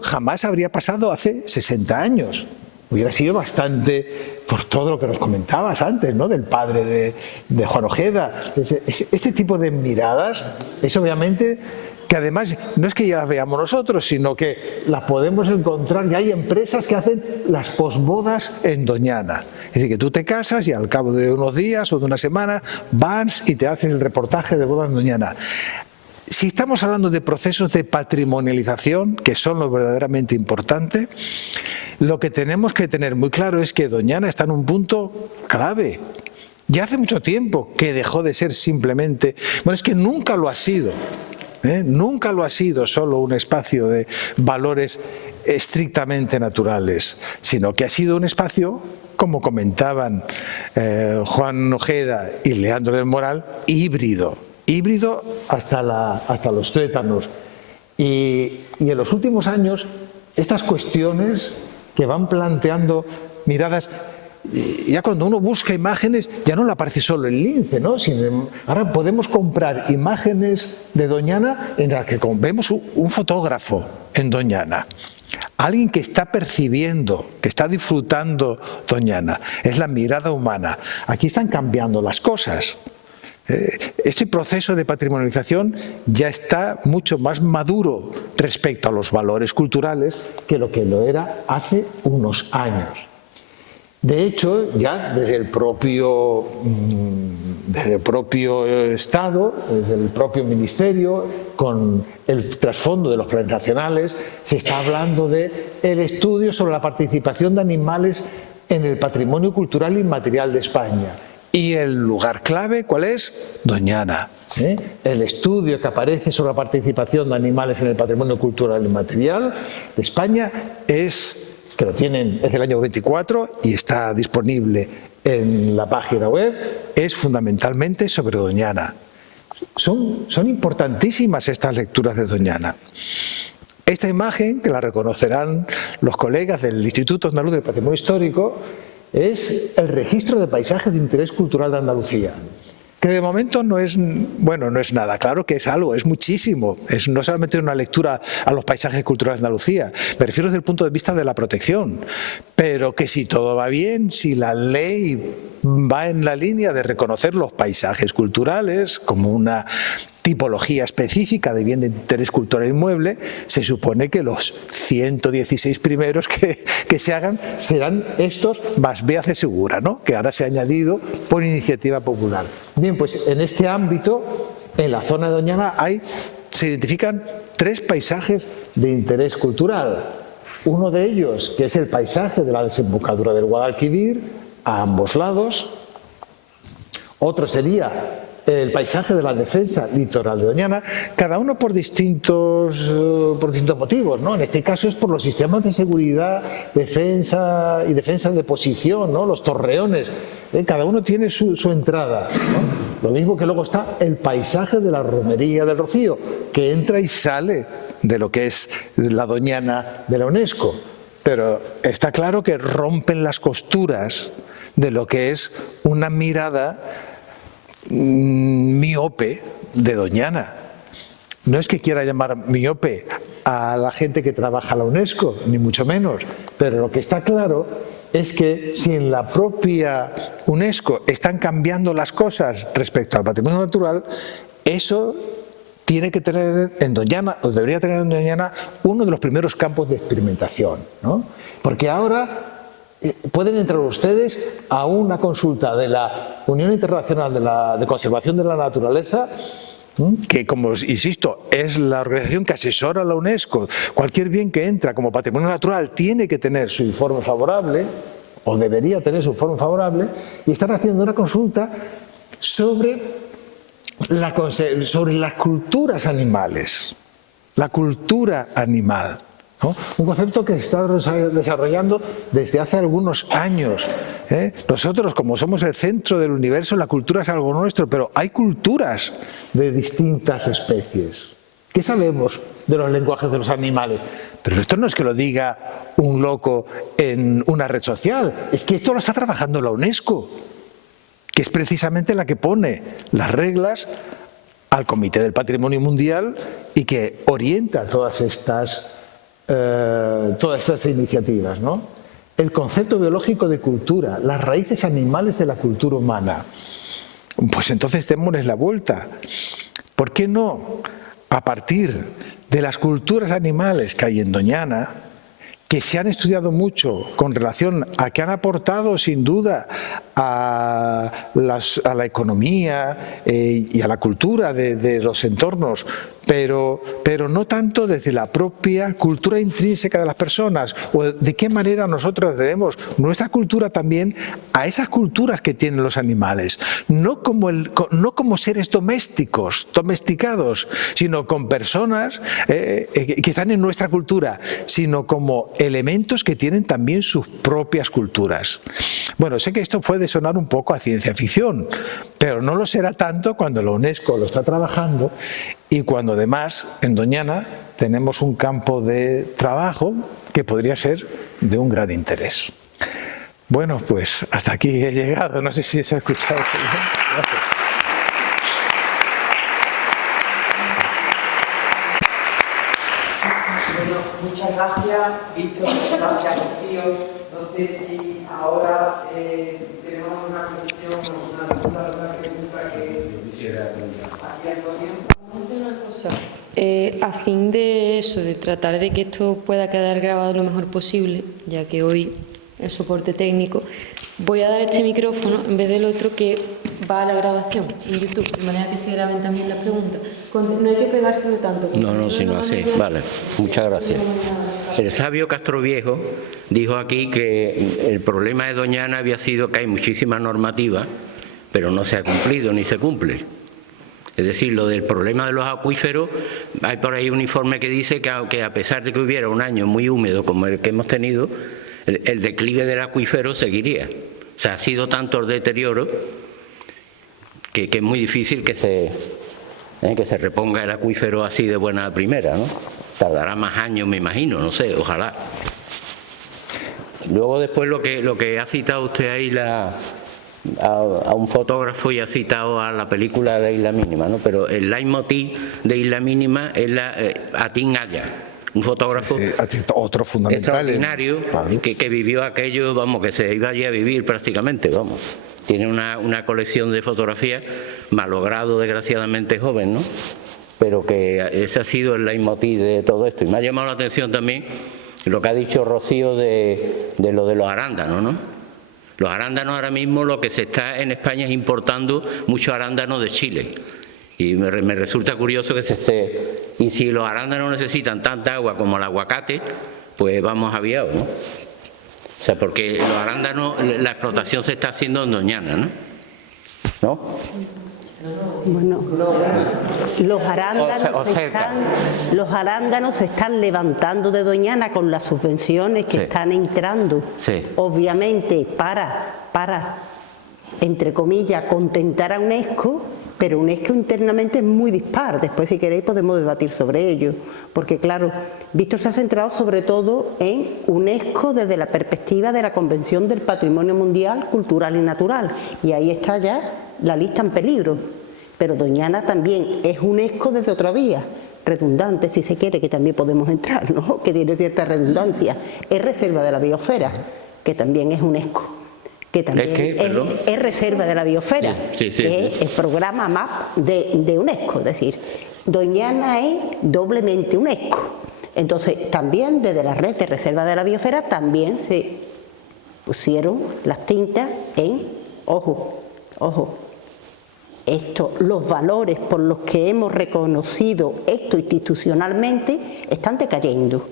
jamás habría pasado hace 60 años. Hubiera sido bastante, por todo lo que nos comentabas antes, ¿no? Del padre de Juan Ojeda. Este tipo de miradas es obviamente que además no es que ya las veamos nosotros, sino que las podemos encontrar, y hay empresas que hacen las posbodas en Doñana. Es decir, que tú te casas y al cabo de unos días o de una semana vas y te haces el reportaje de boda en Doñana. Si estamos hablando de procesos de patrimonialización, que son lo verdaderamente importante, lo que tenemos que tener muy claro es que Doñana está en un punto clave. Ya hace mucho tiempo que dejó de ser simplemente... Bueno, es que nunca lo ha sido. Nunca lo ha sido solo un espacio de valores estrictamente naturales, sino que ha sido un espacio, como comentaban Juan Ojeda y Leandro del Moral, híbrido hasta los tuétanos. Y en los últimos años, estas cuestiones que van planteando miradas, ya cuando uno busca imágenes, ya no le aparece solo el lince, ¿no? Ahora podemos comprar imágenes de Doñana en las que vemos un fotógrafo en Doñana, alguien que está percibiendo, que está disfrutando Doñana. Es la mirada humana. Aquí están cambiando las cosas. Este proceso de patrimonialización ya está mucho más maduro respecto a los valores culturales que lo era hace unos años. De hecho, ya desde el propio Estado, desde el propio Ministerio, con el trasfondo de los planes nacionales, se está hablando del estudio sobre la participación de animales en el patrimonio cultural inmaterial de España. Y el lugar clave, ¿cuál es? Doñana. El estudio que aparece sobre la participación de animales en el patrimonio cultural inmaterial de España es del año 24 y está disponible en la página web, es fundamentalmente sobre Doñana. Son importantísimas estas lecturas de Doñana. Esta imagen, que la reconocerán los colegas del Instituto Andaluz del Patrimonio Histórico, es el registro de paisajes de interés cultural de Andalucía, que de momento no es nada, claro que es algo, es muchísimo, es no solamente una lectura a los paisajes culturales de Andalucía, me refiero desde el punto de vista de la protección, pero que si todo va bien, si la ley va en la línea de reconocer los paisajes culturales como una tipología específica de bien de interés cultural inmueble, se supone que los 116 primeros que se hagan serán estos más B segura, ¿no? Que ahora se ha añadido por iniciativa popular. Bien, pues en este ámbito, en la zona de Doñana, se identifican 3 paisajes de interés cultural. Uno de ellos, que es el paisaje de la desembocadura del Guadalquivir, a ambos lados. Otro sería el paisaje de la defensa litoral de Doñana, cada uno por distintos motivos, ¿no? En este caso es por los sistemas de seguridad, defensa de posición, ¿no? Los torreones, cada uno tiene su entrada, ¿no? Lo mismo que luego está el paisaje de la romería del Rocío, que entra y sale de lo que es la Doñana de la UNESCO, pero está claro que rompen las costuras de lo que es una mirada miope de Doñana. No es que quiera llamar miope a la gente que trabaja a la UNESCO, ni mucho menos, pero lo que está claro es que si en la propia UNESCO están cambiando las cosas respecto al patrimonio natural, eso tiene que tener en Doñana, o debería tener en Doñana, uno de los primeros campos de experimentación, ¿no? Porque ahora pueden entrar ustedes a una consulta de la Unión Internacional de Conservación de la Naturaleza que, como insisto, es la organización que asesora a la UNESCO. Cualquier bien que entra como patrimonio natural tiene que tener su informe favorable, o debería tener su informe favorable, y están haciendo una consulta sobre las culturas animales, la cultura animal, ¿no? Un concepto que se está desarrollando desde hace algunos años. Nosotros, como somos el centro del universo, la cultura es algo nuestro, pero hay culturas de distintas especies. ¿Qué sabemos de los lenguajes de los animales? Pero esto no es que lo diga un loco en una red social, es que esto lo está trabajando la UNESCO, que es precisamente la que pone las reglas al Comité del Patrimonio Mundial y que orienta todas estas iniciativas, ¿no? El concepto biológico de cultura, las raíces animales de la cultura humana. Pues entonces démosles la vuelta. ¿Por qué no, a partir de las culturas animales que hay en Doñana, que se han estudiado mucho con relación a que han aportado sin duda a la economía y a la cultura de los entornos, pero no tanto desde la propia cultura intrínseca de las personas, o de qué manera nosotros debemos nuestra cultura también a esas culturas que tienen los animales, no como seres domesticados, sino con personas que están en nuestra cultura, sino como elementos que tienen también sus propias culturas. Bueno, sé que esto puede sonar un poco a ciencia ficción, pero no lo será tanto cuando la UNESCO lo está trabajando y cuando además en Doñana tenemos un campo de trabajo que podría ser de un gran interés. Bueno, pues hasta aquí he llegado. No sé si se ha escuchado. Gracias. Bueno, muchas gracias, Víctor, muchas gracias, Rocío. No sé si ahora tenemos una cuestión, una pregunta que yo quisiera preguntar. Aquí, Antonio. Vamos a hacer una cosa. A fin de eso, de tratar de que esto pueda quedar grabado lo mejor posible, ya que hoy el soporte técnico, voy a dar este micrófono en vez del otro que va a la grabación en YouTube, de manera que se graben también las preguntas. No hay que pegárselo tanto. No, sino así. Vale, muchas gracias. El sabio Castroviejo dijo aquí que el problema de Doñana había sido que hay muchísima normativa, pero no se ha cumplido ni se cumple. Es decir, lo del problema de los acuíferos, hay por ahí un informe que dice que a pesar de que hubiera un año muy húmedo como el que hemos tenido, el declive del acuífero seguiría. O sea, ha sido tanto el deterioro que es muy difícil que se reponga el acuífero así de buena primera, ¿no? Tardará más años, me imagino, no sé, ojalá. Luego después lo que ha citado usted ahí a un fotógrafo y ha citado a la película de Isla Mínima, ¿no? Pero el leitmotiv de Isla Mínima es Atin Aya, un fotógrafo otro fundamental, extraordinario, que vivió aquello, vamos, que se iba allí a vivir prácticamente, vamos. Tiene una colección de fotografías, malogrado desgraciadamente joven, ¿no? Pero que ese ha sido el leitmotiv de todo esto. Y me ha llamado la atención también lo que ha dicho Rocío de lo de los arándanos, ¿no? Los arándanos ahora mismo, lo que se está en España es importando muchos arándanos de Chile. Y me resulta curioso que se esté... Y si los arándanos necesitan tanta agua como el aguacate, pues vamos aviados, ¿no? O sea, porque los arándanos, la explotación se está haciendo en Doñana, ¿no? ¿No? Bueno, los arándanos se están levantando de Doñana con las subvenciones que están entrando, obviamente para, entre comillas, contentar a UNESCO, pero UNESCO internamente es muy dispar. Después, si queréis, podemos debatir sobre ello, porque claro, Víctor se ha centrado sobre todo en UNESCO desde la perspectiva de la Convención del Patrimonio Mundial Cultural y Natural, y ahí está ya la lista en peligro. Pero Doñana también es UNESCO desde otra vía, redundante, si se quiere, que también podemos entrar, ¿no? Que tiene cierta redundancia. Es reserva de la biosfera, que también es UNESCO, que también es reserva de la biosfera, que es el programa MAP de UNESCO. Es decir, Doñana es doblemente UNESCO. Entonces, también desde la red de reserva de la biosfera también se pusieron las tintas en, ojo, los valores por los que hemos reconocido esto institucionalmente están decayendo.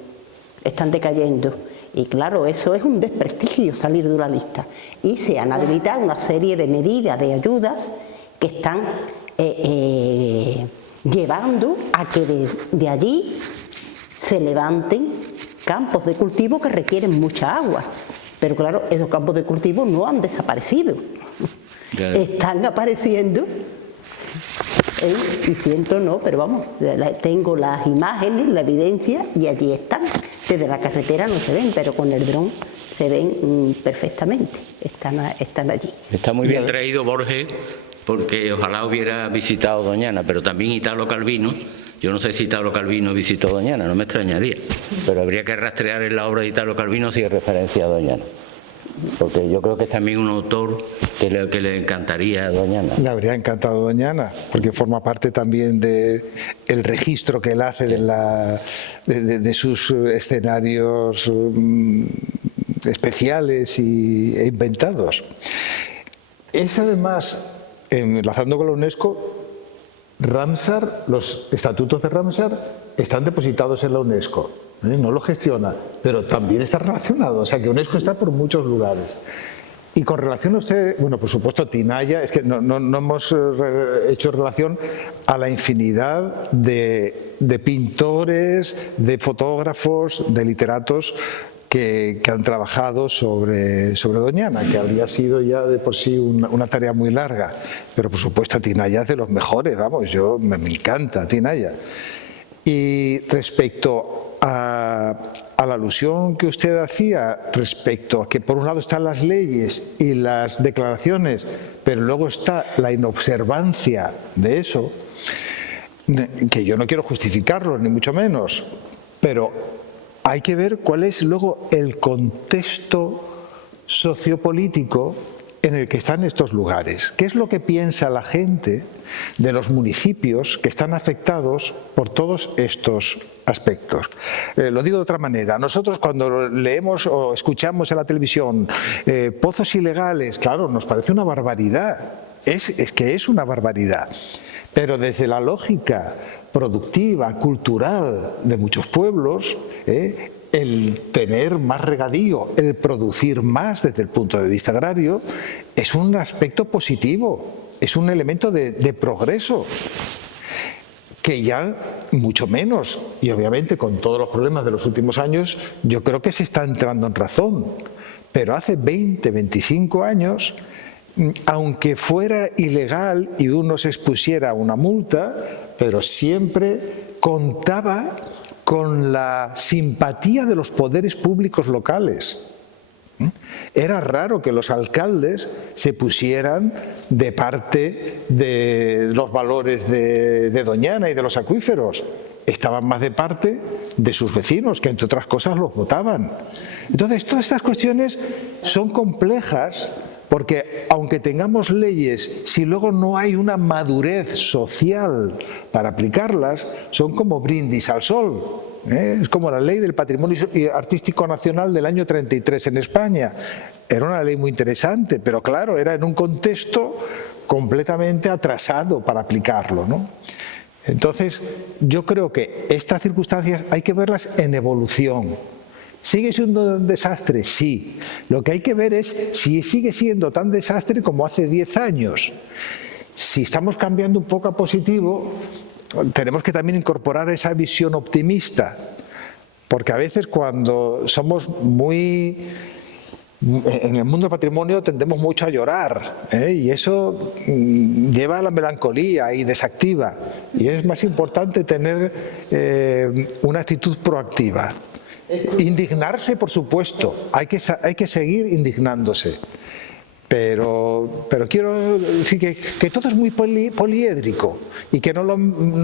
Y claro, eso es un desprestigio, salir de una lista. Y se han habilitado una serie de medidas, de ayudas que están llevando a que de allí se levanten campos de cultivo que requieren mucha agua. Pero claro, esos campos de cultivo no han desaparecido. Claro. Están apareciendo, y siento no, pero vamos, tengo las imágenes, la evidencia, y allí están. Desde la carretera no se ven, pero con el dron se ven perfectamente, están allí. Está muy bien traído, Borges, porque ojalá hubiera visitado Doñana, pero también Italo Calvino. Yo no sé si Italo Calvino visitó Doñana, no me extrañaría, pero habría que rastrear en la obra de Italo Calvino si hay referencia a Doñana, porque yo creo que es también un autor que le encantaría a Doñana. Le habría encantado Doñana, porque forma parte también del registro que él hace de sus escenarios especiales e inventados. Es además, enlazando con la UNESCO, Ramsar, los estatutos de Ramsar están depositados en la UNESCO, no lo gestiona, pero también está relacionado, o sea que UNESCO está por muchos lugares. Y con relación a usted, bueno, por supuesto, Tinaya, es que no hemos hecho relación a la infinidad de pintores, de fotógrafos, de literatos que han trabajado sobre Doñana, que habría sido ya de por sí una tarea muy larga. Pero por supuesto Tinaya es de los mejores, vamos, me encanta Tinaya. Y respecto a la alusión que usted hacía, respecto a que por un lado están las leyes y las declaraciones, pero luego está la inobservancia de eso, que yo no quiero justificarlo, ni mucho menos, pero hay que ver cuál es luego el contexto sociopolítico en el que están estos lugares. ¿Qué es lo que piensa la gente de los municipios que están afectados por todos estos aspectos? Lo digo de otra manera. Nosotros cuando leemos o escuchamos en la televisión pozos ilegales, claro, nos parece una barbaridad. Es que es una barbaridad. Pero desde la lógica productiva, cultural de muchos pueblos, el tener más regadío, el producir más desde el punto de vista agrario, es un aspecto positivo, es un elemento de progreso, que ya mucho menos, y obviamente con todos los problemas de los últimos años, yo creo que se está entrando en razón, pero hace 20, 25 años, aunque fuera ilegal y uno se expusiera a una multa, pero siempre contaba con la simpatía de los poderes públicos locales. Era raro que los alcaldes se pusieran de parte de los valores de Doñana y de los acuíferos. Estaban más de parte de sus vecinos, que entre otras cosas los votaban. Entonces, todas estas cuestiones son complejas, porque aunque tengamos leyes, si luego no hay una madurez social para aplicarlas, son como brindis al sol. Es como la ley del patrimonio artístico nacional del año 33 en España. Era una ley muy interesante, pero claro, era en un contexto completamente atrasado para aplicarlo, ¿no? Entonces, yo creo que estas circunstancias hay que verlas en evolución. ¿Sigue siendo un desastre? Sí. Lo que hay que ver es si sigue siendo tan desastre como hace 10 años. Si estamos cambiando un poco a positivo, tenemos que también incorporar esa visión optimista, porque a veces cuando somos muy... En el mundo del patrimonio tendemos mucho a llorar, y eso lleva a la melancolía y desactiva. Y es más importante tener una actitud proactiva. Indignarse, por supuesto, hay que seguir indignándose, pero quiero decir que todo es muy poliédrico y que no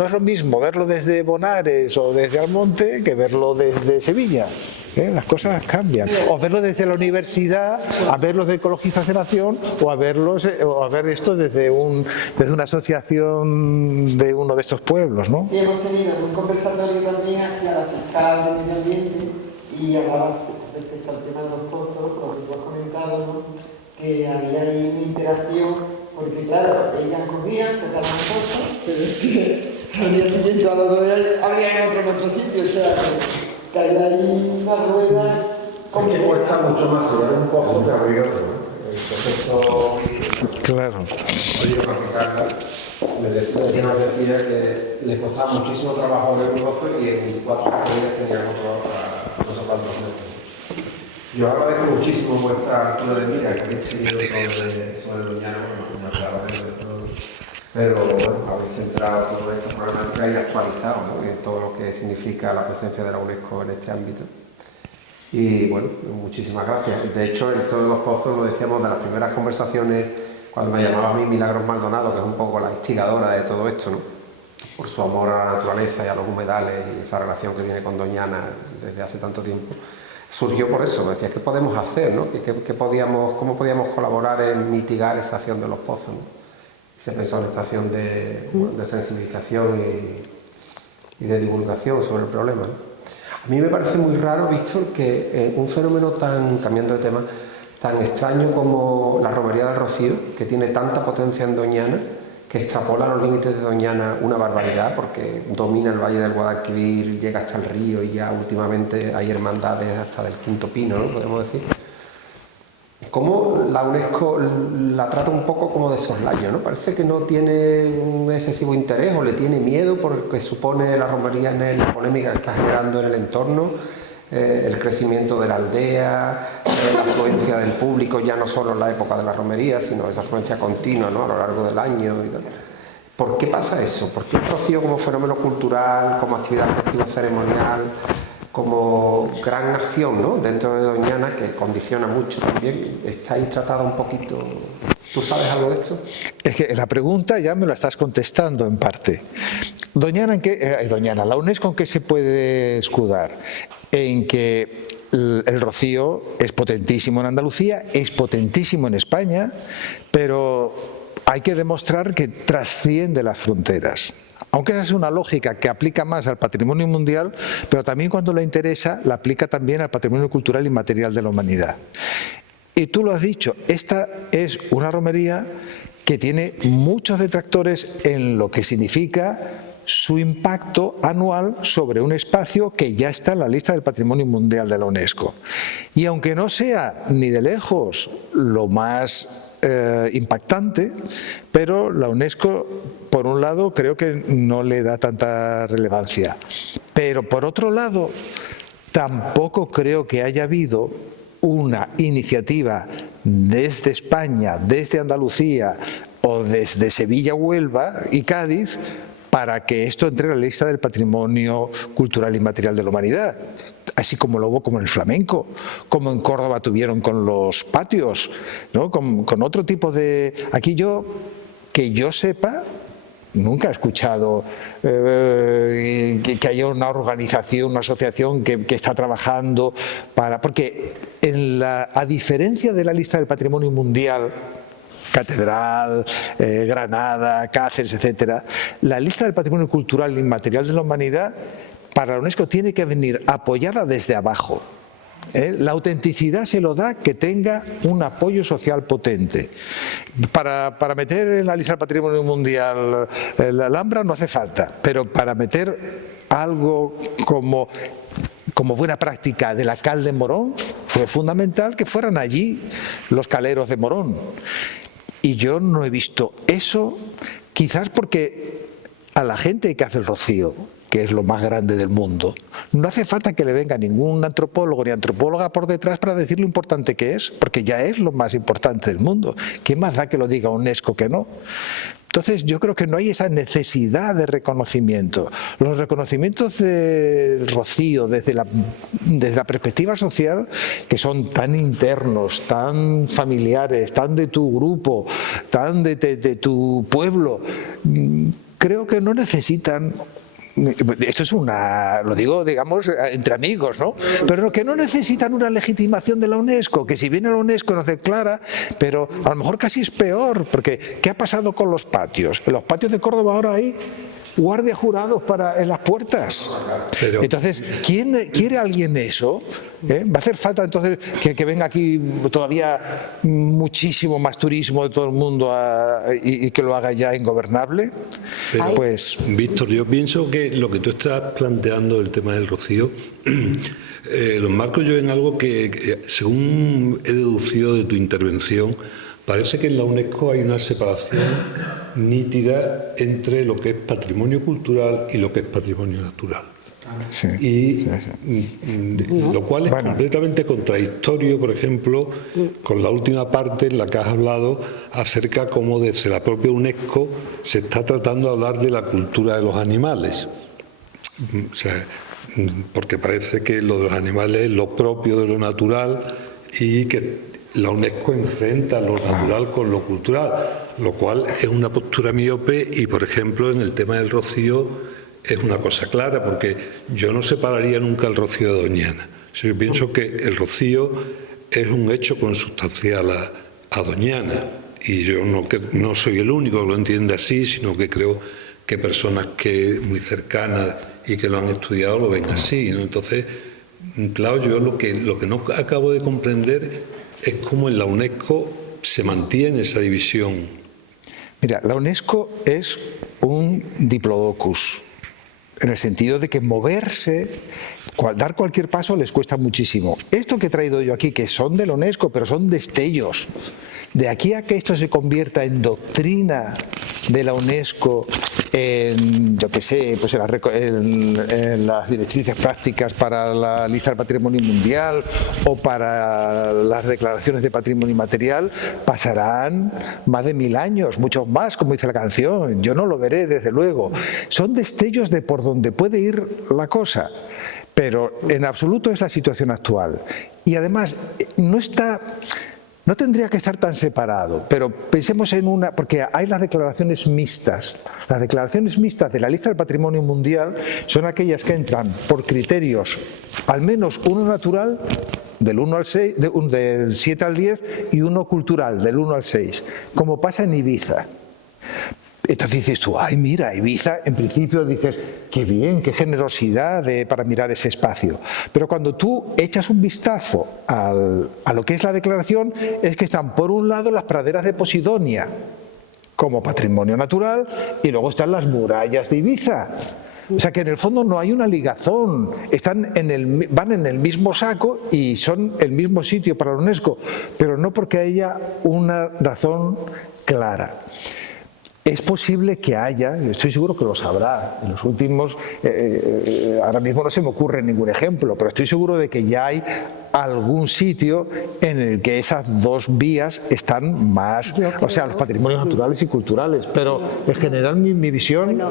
es lo mismo verlo desde Bonares o desde Almonte que verlo desde Sevilla. Las cosas cambian. O verlo desde la universidad, a verlo de Ecologistas de Nación, o a ver esto desde una asociación de uno de estos pueblos, ¿no? Sí, hemos tenido un conversatorio también aquí a la fiscal de Medio Ambiente y hablabas respecto al tema de los pozos, lo que tú has comentado, ¿no? Que había ahí una interacción porque claro, ellas corrían, tocaban cosas, pero es que al día siguiente a los 2 días había otro en otro sitio, o sea, que hay ahí una rueda... Es que cuesta mucho más cerrar un pozo que abrir otro, ¿no? El proceso... Claro. Oye, nos decía que le costaba muchísimo trabajo abrir un pozo y en 4 días teníamos no sé cuántos metros. Yo agradezco muchísimo vuestra altura de mira que habéis tenido sobre Doñana, bueno, una palabra de todo. Pero bueno, habéis centrado toda esta problemática y actualizado, ¿no? En todo lo que significa la presencia de la UNESCO en este ámbito. Y bueno, muchísimas gracias. De hecho, en todos los pozos lo decíamos de las primeras conversaciones cuando me llamaba a mí Milagros Maldonado, que es un poco la instigadora de todo esto, ¿no? Por su amor a la naturaleza y a los humedales y esa relación que tiene con Doñana desde hace tanto tiempo. Surgió por eso, me decía, ¿qué podemos hacer, ¿no? ¿Cómo podíamos colaborar en mitigar esa acción de los pozos, ¿no? Y se pensó en esta acción de sensibilización y de divulgación sobre el problema, ¿no? A mí me parece muy raro, Víctor, que un fenómeno tan, cambiando de tema, tan extraño como la romería del Rocío, que tiene tanta potencia en Doñana, que extrapola los límites de Doñana una barbaridad, porque domina el Valle del Guadalquivir, llega hasta el río y ya últimamente hay hermandades hasta del Quinto Pino, ¿no? Podemos decir. Cómo la UNESCO la trata un poco como de soslayo, ¿no? Parece que no tiene un excesivo interés o le tiene miedo por lo que supone la romería en la polémica que está generando en el entorno, el crecimiento de la aldea, la afluencia del público, ya no solo en la época de la romería, sino esa afluencia continua, ¿no? A lo largo del año y tal. ¿Por qué pasa eso? ¿Por qué el Rocío como fenómeno cultural, como actividad festiva ceremonial, como gran acción, ¿no? Dentro de Doñana, que condiciona mucho también, está ahí tratada un poquito? ¿Tú sabes algo de esto? Es que la pregunta ya me la estás contestando en parte. Doñana, la UNESCO, ¿en qué se puede escudar? En que el Rocío es potentísimo en Andalucía, es potentísimo en España, pero hay que demostrar que trasciende las fronteras. Aunque esa es una lógica que aplica más al patrimonio mundial, pero también cuando le interesa, la aplica también al patrimonio cultural inmaterial de la humanidad. Y tú lo has dicho, esta es una romería que tiene muchos detractores en lo que significa su impacto anual sobre un espacio que ya está en la lista del Patrimonio Mundial de la UNESCO. Y aunque no sea ni de lejos lo más impactante, pero la UNESCO, por un lado, creo que no le da tanta relevancia. Pero por otro lado, tampoco creo que haya habido una iniciativa desde España, desde Andalucía o desde Sevilla, Huelva y Cádiz para que esto entre en la lista del Patrimonio Cultural Inmaterial de la Humanidad. Así como lo hubo como en el flamenco, como en Córdoba tuvieron con los patios, ¿no? Con otro tipo de... Aquí que yo sepa, nunca he escuchado que haya una organización, una asociación que está trabajando para... Porque a diferencia de la lista del Patrimonio Mundial, Catedral, Granada, Cáceres, etcétera, la lista del Patrimonio Cultural Inmaterial de la Humanidad para la UNESCO tiene que venir apoyada desde abajo. La autenticidad se lo da que tenga un apoyo social potente. Para meter en la lista del Patrimonio Mundial la Alhambra no hace falta, pero para meter algo como buena práctica de la cal de Morón, fue fundamental que fueran allí los caleros de Morón. Y yo no he visto eso, quizás porque a la gente que hace el Rocío, que es lo más grande del mundo, no hace falta que le venga ningún antropólogo ni antropóloga por detrás para decir lo importante que es, porque ya es lo más importante del mundo. ¿Qué más da que lo diga UNESCO que no? Entonces yo creo que no hay esa necesidad de reconocimiento. Los reconocimientos del Rocío desde la perspectiva social, que son tan internos, tan familiares, tan de tu grupo, tan de tu pueblo, creo que no necesitan... Esto es lo digo, digamos, entre amigos, ¿no? Pero que no necesitan una legitimación de la UNESCO, que si viene la UNESCO nos declara, pero a lo mejor casi es peor, porque ¿qué ha pasado con los patios? En los patios de Córdoba ahora hay guardia jurados en las puertas. Pero, entonces, ¿quiere alguien eso? ¿Va a hacer falta entonces que venga aquí todavía muchísimo más turismo de todo el mundo y que lo haga ya ingobernable? pero, Pues, Víctor, yo pienso que lo que tú estás planteando, el tema del rocío, lo enmarco yo en algo que, según he deducido de tu intervención, parece que en la UNESCO hay una separación nítida entre lo que es patrimonio cultural y lo que es patrimonio natural. sí, Lo cual es completamente contradictorio, por ejemplo, con la última parte en la que has hablado acerca cómo desde la propia UNESCO se está tratando de hablar de la cultura de los animales. O sea, porque parece que lo de los animales es lo propio de lo natural y que la UNESCO enfrenta lo natural con lo cultural, lo cual es una postura miope y, por ejemplo, en el tema del rocío es una cosa clara, porque yo no separaría nunca el rocío de Doñana. Yo pienso que el rocío es un hecho consubstancial a Doñana, y yo no soy el único que lo entiende así, sino que creo que personas muy cercanas y que lo han estudiado lo ven así, ¿no? Entonces, claro, yo lo que no acabo de comprender es cómo en la UNESCO se mantiene esa división. Mira, la UNESCO es un diplodocus, en el sentido de que moverse, dar cualquier paso les cuesta muchísimo. Esto que he traído yo aquí, que son de la UNESCO, pero son destellos, de aquí a que esto se convierta en doctrina de la UNESCO, en, yo qué sé, pues en las directrices prácticas para la lista del patrimonio mundial o para las declaraciones de patrimonio inmaterial, pasarán más de 1000 años, muchos más, como dice la canción. Yo no lo veré, desde luego. Son destellos de por dónde puede ir la cosa, pero en absoluto es la situación actual. Y además, no tendría que estar tan separado, pero pensemos en porque hay las declaraciones mixtas. Las declaraciones mixtas de la lista del patrimonio mundial son aquellas que entran por criterios, al menos uno natural, del 1 al 6, del 7 al 10, y uno cultural, del 1 al 6, como pasa en Ibiza. Entonces dices tú, ay mira, Ibiza, en principio dices, qué bien, qué generosidad para mirar ese espacio. Pero cuando tú echas un vistazo a lo que es la declaración, es que están por un lado las praderas de Posidonia como patrimonio natural y luego están las murallas de Ibiza. O sea que en el fondo no hay una ligazón, van en el mismo saco y son el mismo sitio para la UNESCO, pero no porque haya una razón clara. Es posible que haya, estoy seguro que lo sabrá, en los últimos, ahora mismo no se me ocurre ningún ejemplo, pero estoy seguro de que ya hay algún sitio en el que esas dos vías están más, o sea, los patrimonios naturales y culturales, pero en general mi visión... Bueno,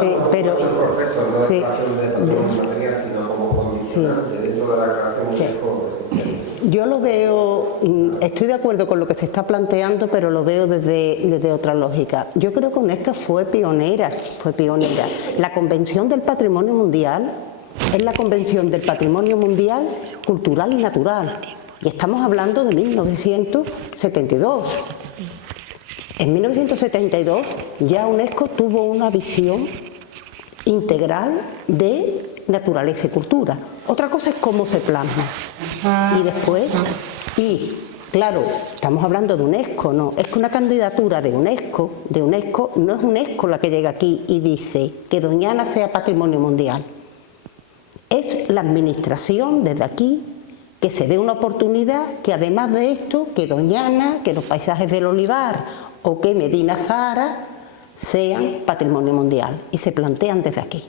sí, pero... proceso, no sí, de relación de patrimonio material, sino como condicionante dentro de la creación sí. Yo lo veo, estoy de acuerdo con lo que se está planteando, pero lo veo desde otra lógica. Yo creo que UNESCO fue pionera. La Convención del Patrimonio Mundial es la Convención del Patrimonio Mundial Cultural y Natural. Y estamos hablando de 1972. En 1972 ya UNESCO tuvo una visión integral de naturaleza y cultura. Otra cosa es cómo se plasma. Y después, claro, estamos hablando de UNESCO, no, es que una candidatura de UNESCO no es UNESCO la que llega aquí y dice que Doñana sea patrimonio mundial. Es la administración desde aquí que se dé una oportunidad que además de esto, que Doñana, que los paisajes del olivar o que Medina Zahara sean patrimonio mundial y se plantean desde aquí.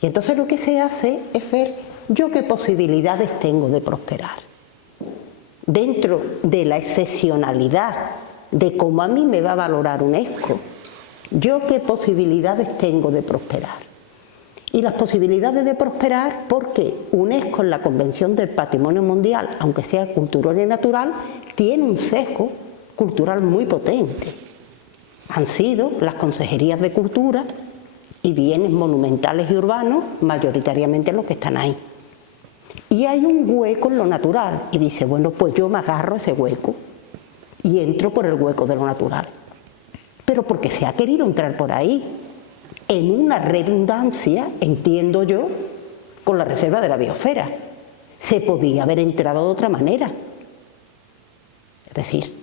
Y entonces lo que se hace es ver yo qué posibilidades tengo de prosperar. Dentro de la excepcionalidad de cómo a mí me va a valorar UNESCO, yo qué posibilidades tengo de prosperar. Y las posibilidades de prosperar porque UNESCO en la Convención del Patrimonio Mundial, aunque sea cultural y natural, tiene un sesgo cultural muy potente. Han sido las consejerías de cultura y bienes monumentales y urbanos, mayoritariamente los que están ahí. Y hay un hueco en lo natural, y dice, bueno, pues yo me agarro a ese hueco y entro por el hueco de lo natural. Pero porque se ha querido entrar por ahí. en una redundancia, entiendo yo, con la reserva de la biosfera. Se podía haber entrado de otra manera. Es decir,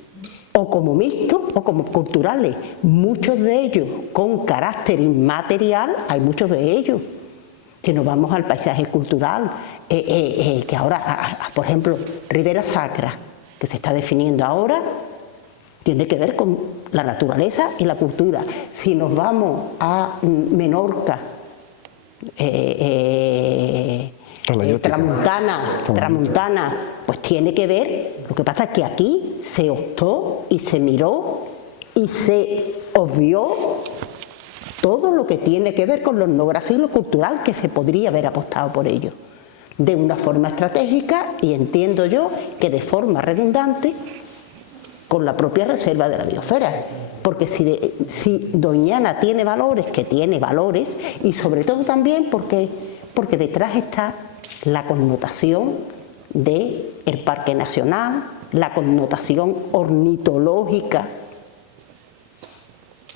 o como mixtos o como culturales. Muchos de ellos con carácter inmaterial, hay muchos de ellos. Si nos vamos al paisaje cultural, que ahora, por ejemplo, Ribera Sacra, que se está definiendo ahora, tiene que ver con la naturaleza y la cultura. Si nos vamos a Menorca, Tramuntana, pues tiene que ver. Lo que pasa es que aquí se optó y se miró y se obvió todo lo que tiene que ver con lo etnográfico y lo cultural, que se podría haber apostado por ello de una forma estratégica, y entiendo yo que de forma redundante con la propia reserva de la biosfera. Porque si Doñana tiene valores, que tiene valores, y sobre todo también porque detrás está la connotación del Parque Nacional, la connotación ornitológica,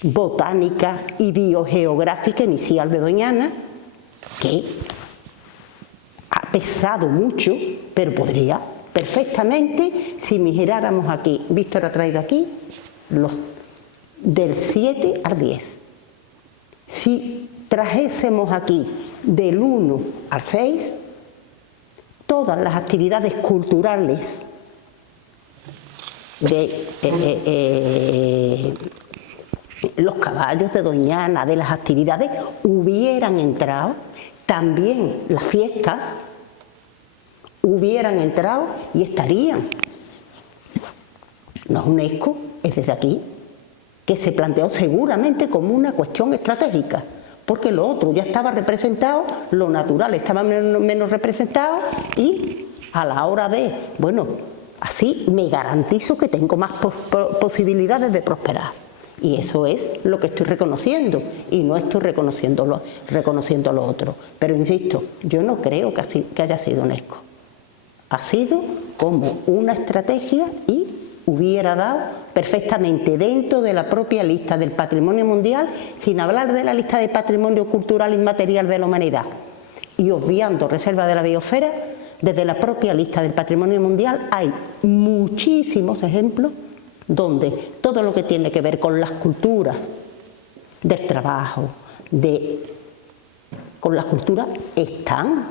botánica y biogeográfica inicial de Doñana, que ha pesado mucho, pero podría perfectamente, si miráramos aquí, Víctor ha traído aquí, los del 7 al 10. Si trajésemos aquí del 1 al 6, todas las actividades culturales de los caballos de Doñana, de las actividades, hubieran entrado, también las fiestas hubieran entrado y estarían. No es UNESCO, es desde aquí, que se planteó seguramente como una cuestión estratégica, porque lo otro ya estaba representado, lo natural estaba menos representado, y a la hora de, bueno, así me garantizo que tengo más posibilidades de prosperar. Y eso es lo que estoy reconociendo, y no estoy reconociendo lo otro. Pero insisto, yo no creo que haya sido UNESCO. Ha sido como una estrategia y hubiera dado perfectamente dentro de la propia lista del patrimonio mundial, sin hablar de la lista de patrimonio cultural inmaterial de la humanidad, y obviando reserva de la biosfera. Desde la propia lista del patrimonio mundial hay muchísimos ejemplos donde todo lo que tiene que ver con las culturas del trabajo, con las culturas, están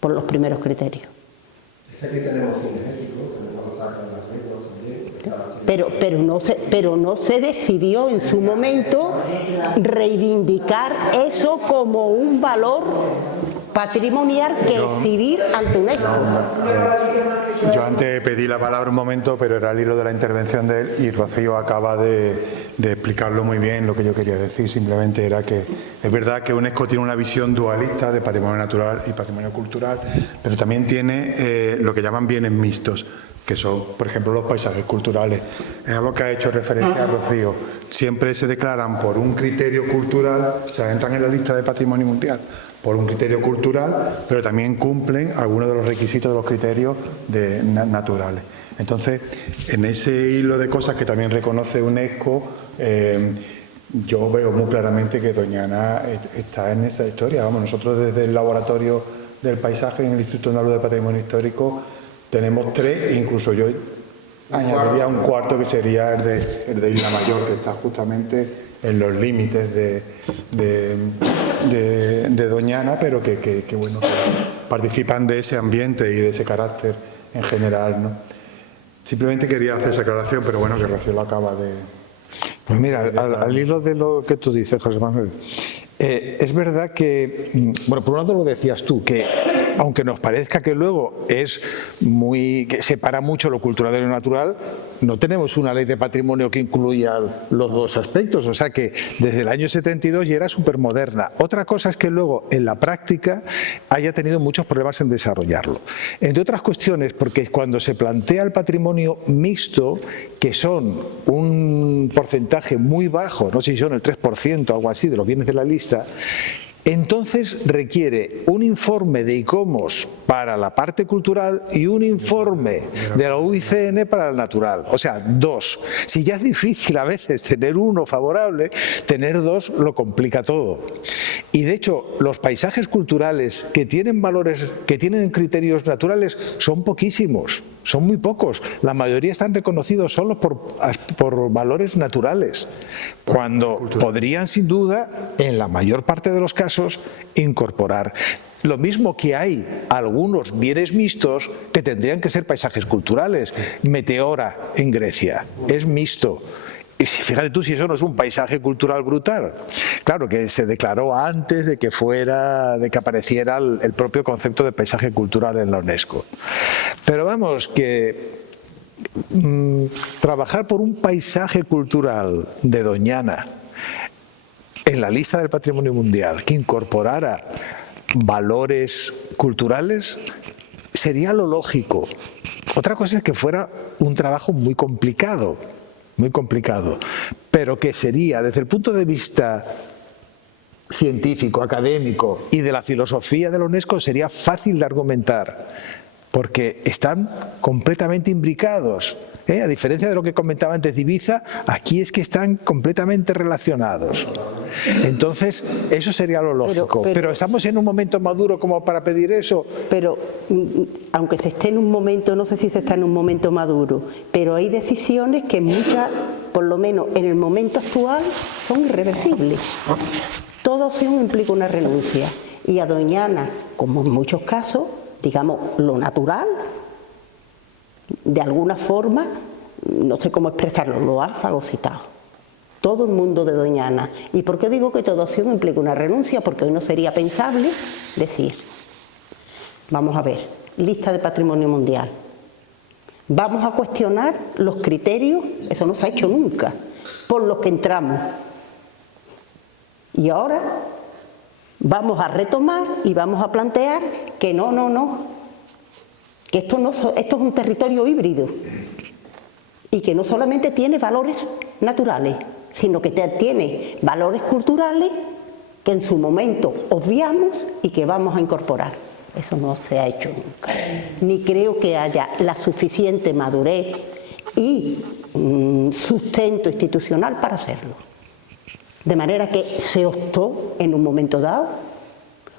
por los primeros criterios. Es que aquí tenemos cinegético, tenemos la saca de las lenguas también. Pero no se decidió en su momento reivindicar eso como un valor patrimonial que exhibir ante UNESCO. Yo antes pedí la palabra un momento, pero era el hilo de la intervención de él, y Rocío acaba de explicarlo muy bien. Lo que yo quería decir simplemente era que es verdad que UNESCO tiene una visión dualista de patrimonio natural y patrimonio cultural, pero también tiene lo que llaman bienes mixtos, que son, por ejemplo, los paisajes culturales. Es algo que ha hecho referencia a Rocío. Siempre se declaran por un criterio cultural, o sea, entran en la lista de patrimonio mundial por un criterio cultural, pero también cumplen algunos de los requisitos de los criterios naturales. Entonces, en ese hilo de cosas que también reconoce UNESCO, yo veo muy claramente que Doñana está en esa historia. Vamos, nosotros desde el Laboratorio del Paisaje en el Instituto Andaluz de Patrimonio Histórico tenemos 3, e incluso yo añadiría un cuarto, que sería el de Isla Mayor, que está justamente en los límites de Doñana, pero que bueno, que participan de ese ambiente y de ese carácter en general, ¿no? Simplemente quería hacer esa aclaración, pero bueno, que Rocío lo acaba de... Pues mira, al hilo de lo que tú dices, José Manuel, es verdad que, bueno, por un lado lo decías tú, que aunque nos parezca que luego que separa mucho lo cultural de lo natural, no tenemos una ley de patrimonio que incluya los dos aspectos, o sea que desde el año 72 ya era súper moderna. Otra cosa es que luego en la práctica haya tenido muchos problemas en desarrollarlo. Entre otras cuestiones, porque cuando se plantea el patrimonio mixto, que son un porcentaje muy bajo, no sé si son el 3%, algo así, de los bienes de la lista, entonces requiere un informe de ICOMOS para la parte cultural y un informe de la UICN para la natural. O sea, 2. Si ya es difícil a veces tener uno favorable, tener 2 lo complica todo. Y de hecho, los paisajes culturales que tienen valores, que tienen criterios naturales, son poquísimos, son muy pocos. La mayoría están reconocidos solo por valores naturales, cuando podrían sin duda, en la mayor parte de los casos, incorporar. Lo mismo que hay algunos bienes mixtos que tendrían que ser paisajes culturales. Meteora en Grecia es mixto. Y fíjate tú si eso no es un paisaje cultural brutal. Claro que se declaró antes de que apareciera el propio concepto de paisaje cultural en la UNESCO. Pero vamos, que trabajar por un paisaje cultural de Doñana en la lista del Patrimonio Mundial que incorporara valores culturales sería lo lógico. Otra cosa es que fuera un trabajo muy complicado, pero que sería, desde el punto de vista científico, académico y de la filosofía de la UNESCO, sería fácil de argumentar, porque están completamente imbricados. A diferencia de lo que comentaba antes de Ibiza, aquí es que están completamente relacionados. Entonces, eso sería lo lógico. Pero estamos en un momento maduro como para pedir eso. Pero, aunque se esté en un momento, no sé si se está en un momento maduro, pero hay decisiones que muchas, por lo menos en el momento actual, son irreversibles. Toda opción implica una renuncia. Y a Doñana, como en muchos casos, digamos, lo natural, de alguna forma, no sé cómo expresarlo, lo ha fagocitado. Todo el mundo de Doñana. ¿Y por qué digo que toda opción implica una renuncia? Porque hoy no sería pensable decir, vamos a ver, lista de Patrimonio Mundial. Vamos a cuestionar los criterios, eso no se ha hecho nunca, por los que entramos. Y ahora vamos a retomar y vamos a plantear que no, que esto es un territorio híbrido y que no solamente tiene valores naturales, sino que tiene valores culturales que en su momento obviamos y que vamos a incorporar. Eso no se ha hecho nunca. Ni creo que haya la suficiente madurez y sustento institucional para hacerlo. De manera que se optó en un momento dado,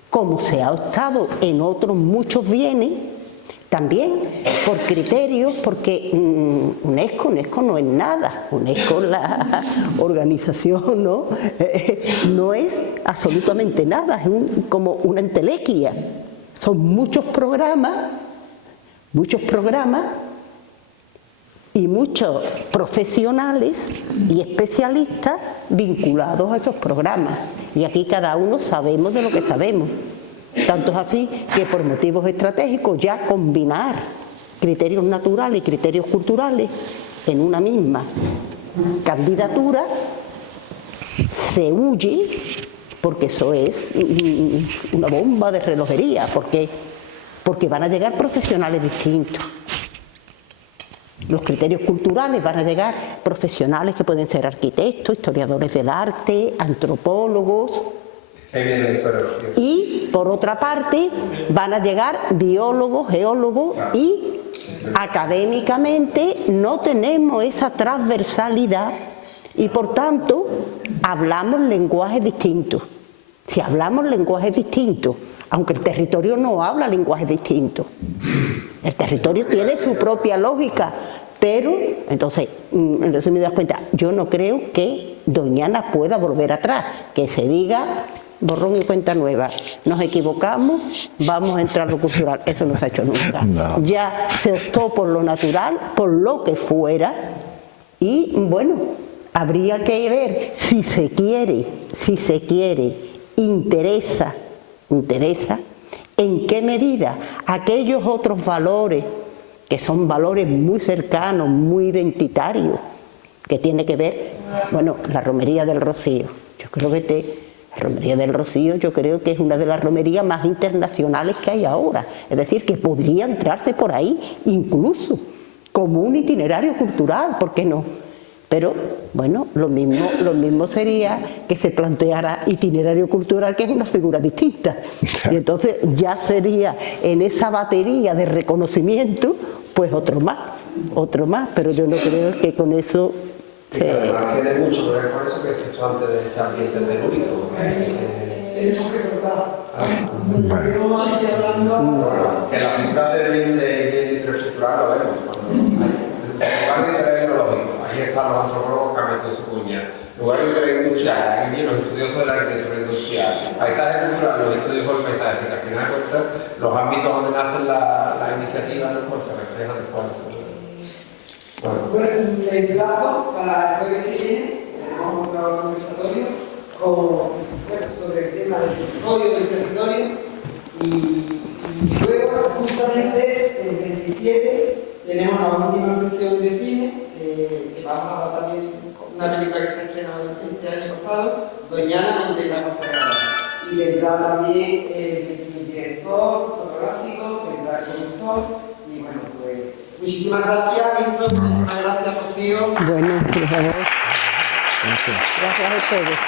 como se ha optado en otros muchos bienes, también por criterios, porque UNESCO no es nada, UNESCO, la organización, no es absolutamente nada, es como una entelequia. Son muchos programas y muchos profesionales y especialistas vinculados a esos programas. Y aquí cada uno sabemos de lo que sabemos. Tanto es así que por motivos estratégicos ya combinar criterios naturales y criterios culturales en una misma candidatura se huye, porque eso es una bomba de relojería, porque van a llegar profesionales distintos. Los criterios culturales van a llegar profesionales que pueden ser arquitectos, historiadores del arte, antropólogos. Y por otra parte van a llegar biólogos, geólogos y académicamente no tenemos esa transversalidad y por tanto hablamos lenguajes distintos. Si hablamos lenguajes distintos, aunque el territorio no habla lenguajes distintos, el territorio tiene su propia lógica, pero entonces, en resumidas cuentas, yo no creo que Doñana pueda volver atrás, que se diga borrón y cuenta nueva, nos equivocamos, vamos a entrar a lo cultural. Eso no se ha hecho nunca. No. Ya se optó por lo natural, por lo que fuera, y bueno, habría que ver si se quiere, interesa en qué medida aquellos otros valores, que son valores muy cercanos, muy identitarios, que tiene que ver, bueno, la romería del Rocío. Yo creo que la romería del Rocío yo creo que es una de las romerías más internacionales que hay ahora. Es decir, que podría entrarse por ahí incluso como un itinerario cultural, ¿por qué no? Pero bueno, lo mismo sería que se planteara itinerario cultural, que es una figura distinta. Y entonces ya sería en esa batería de reconocimiento, pues otro más, pero yo no creo que con eso se... Además tiene mucho que ver con eso que he dicho antes de ese ambiente telúrico. Tenemos que cortar. Que la figura del bien intercultural lo vemos. Lugar de interés tecnológico, ahí están los antropólogos cambiando su cuña. Lugar de interés industrial, ahí vienen los estudiosos de la arquitectura industrial. Paisaje cultural, los estudiosos del paisaje, que al final de cuentas los ámbitos donde nacen las iniciativas, ¿no? Pues se reflejan después en el futuro. Bueno, y el plazo para el jueves que viene tenemos otro conversatorio sobre el tema del territorio y luego justamente el 27 tenemos la última sesión de cine que vamos a hablar también con una película que se ha estrenado este año pasado, Doñana, donde la consagrada. Y vendrá también el director fotográfico, vendrá el conductor y bueno, pues muchísimas gracias, Víctor, muchísimas gracias, Rocío. Bueno, por favor. Gracias a ustedes.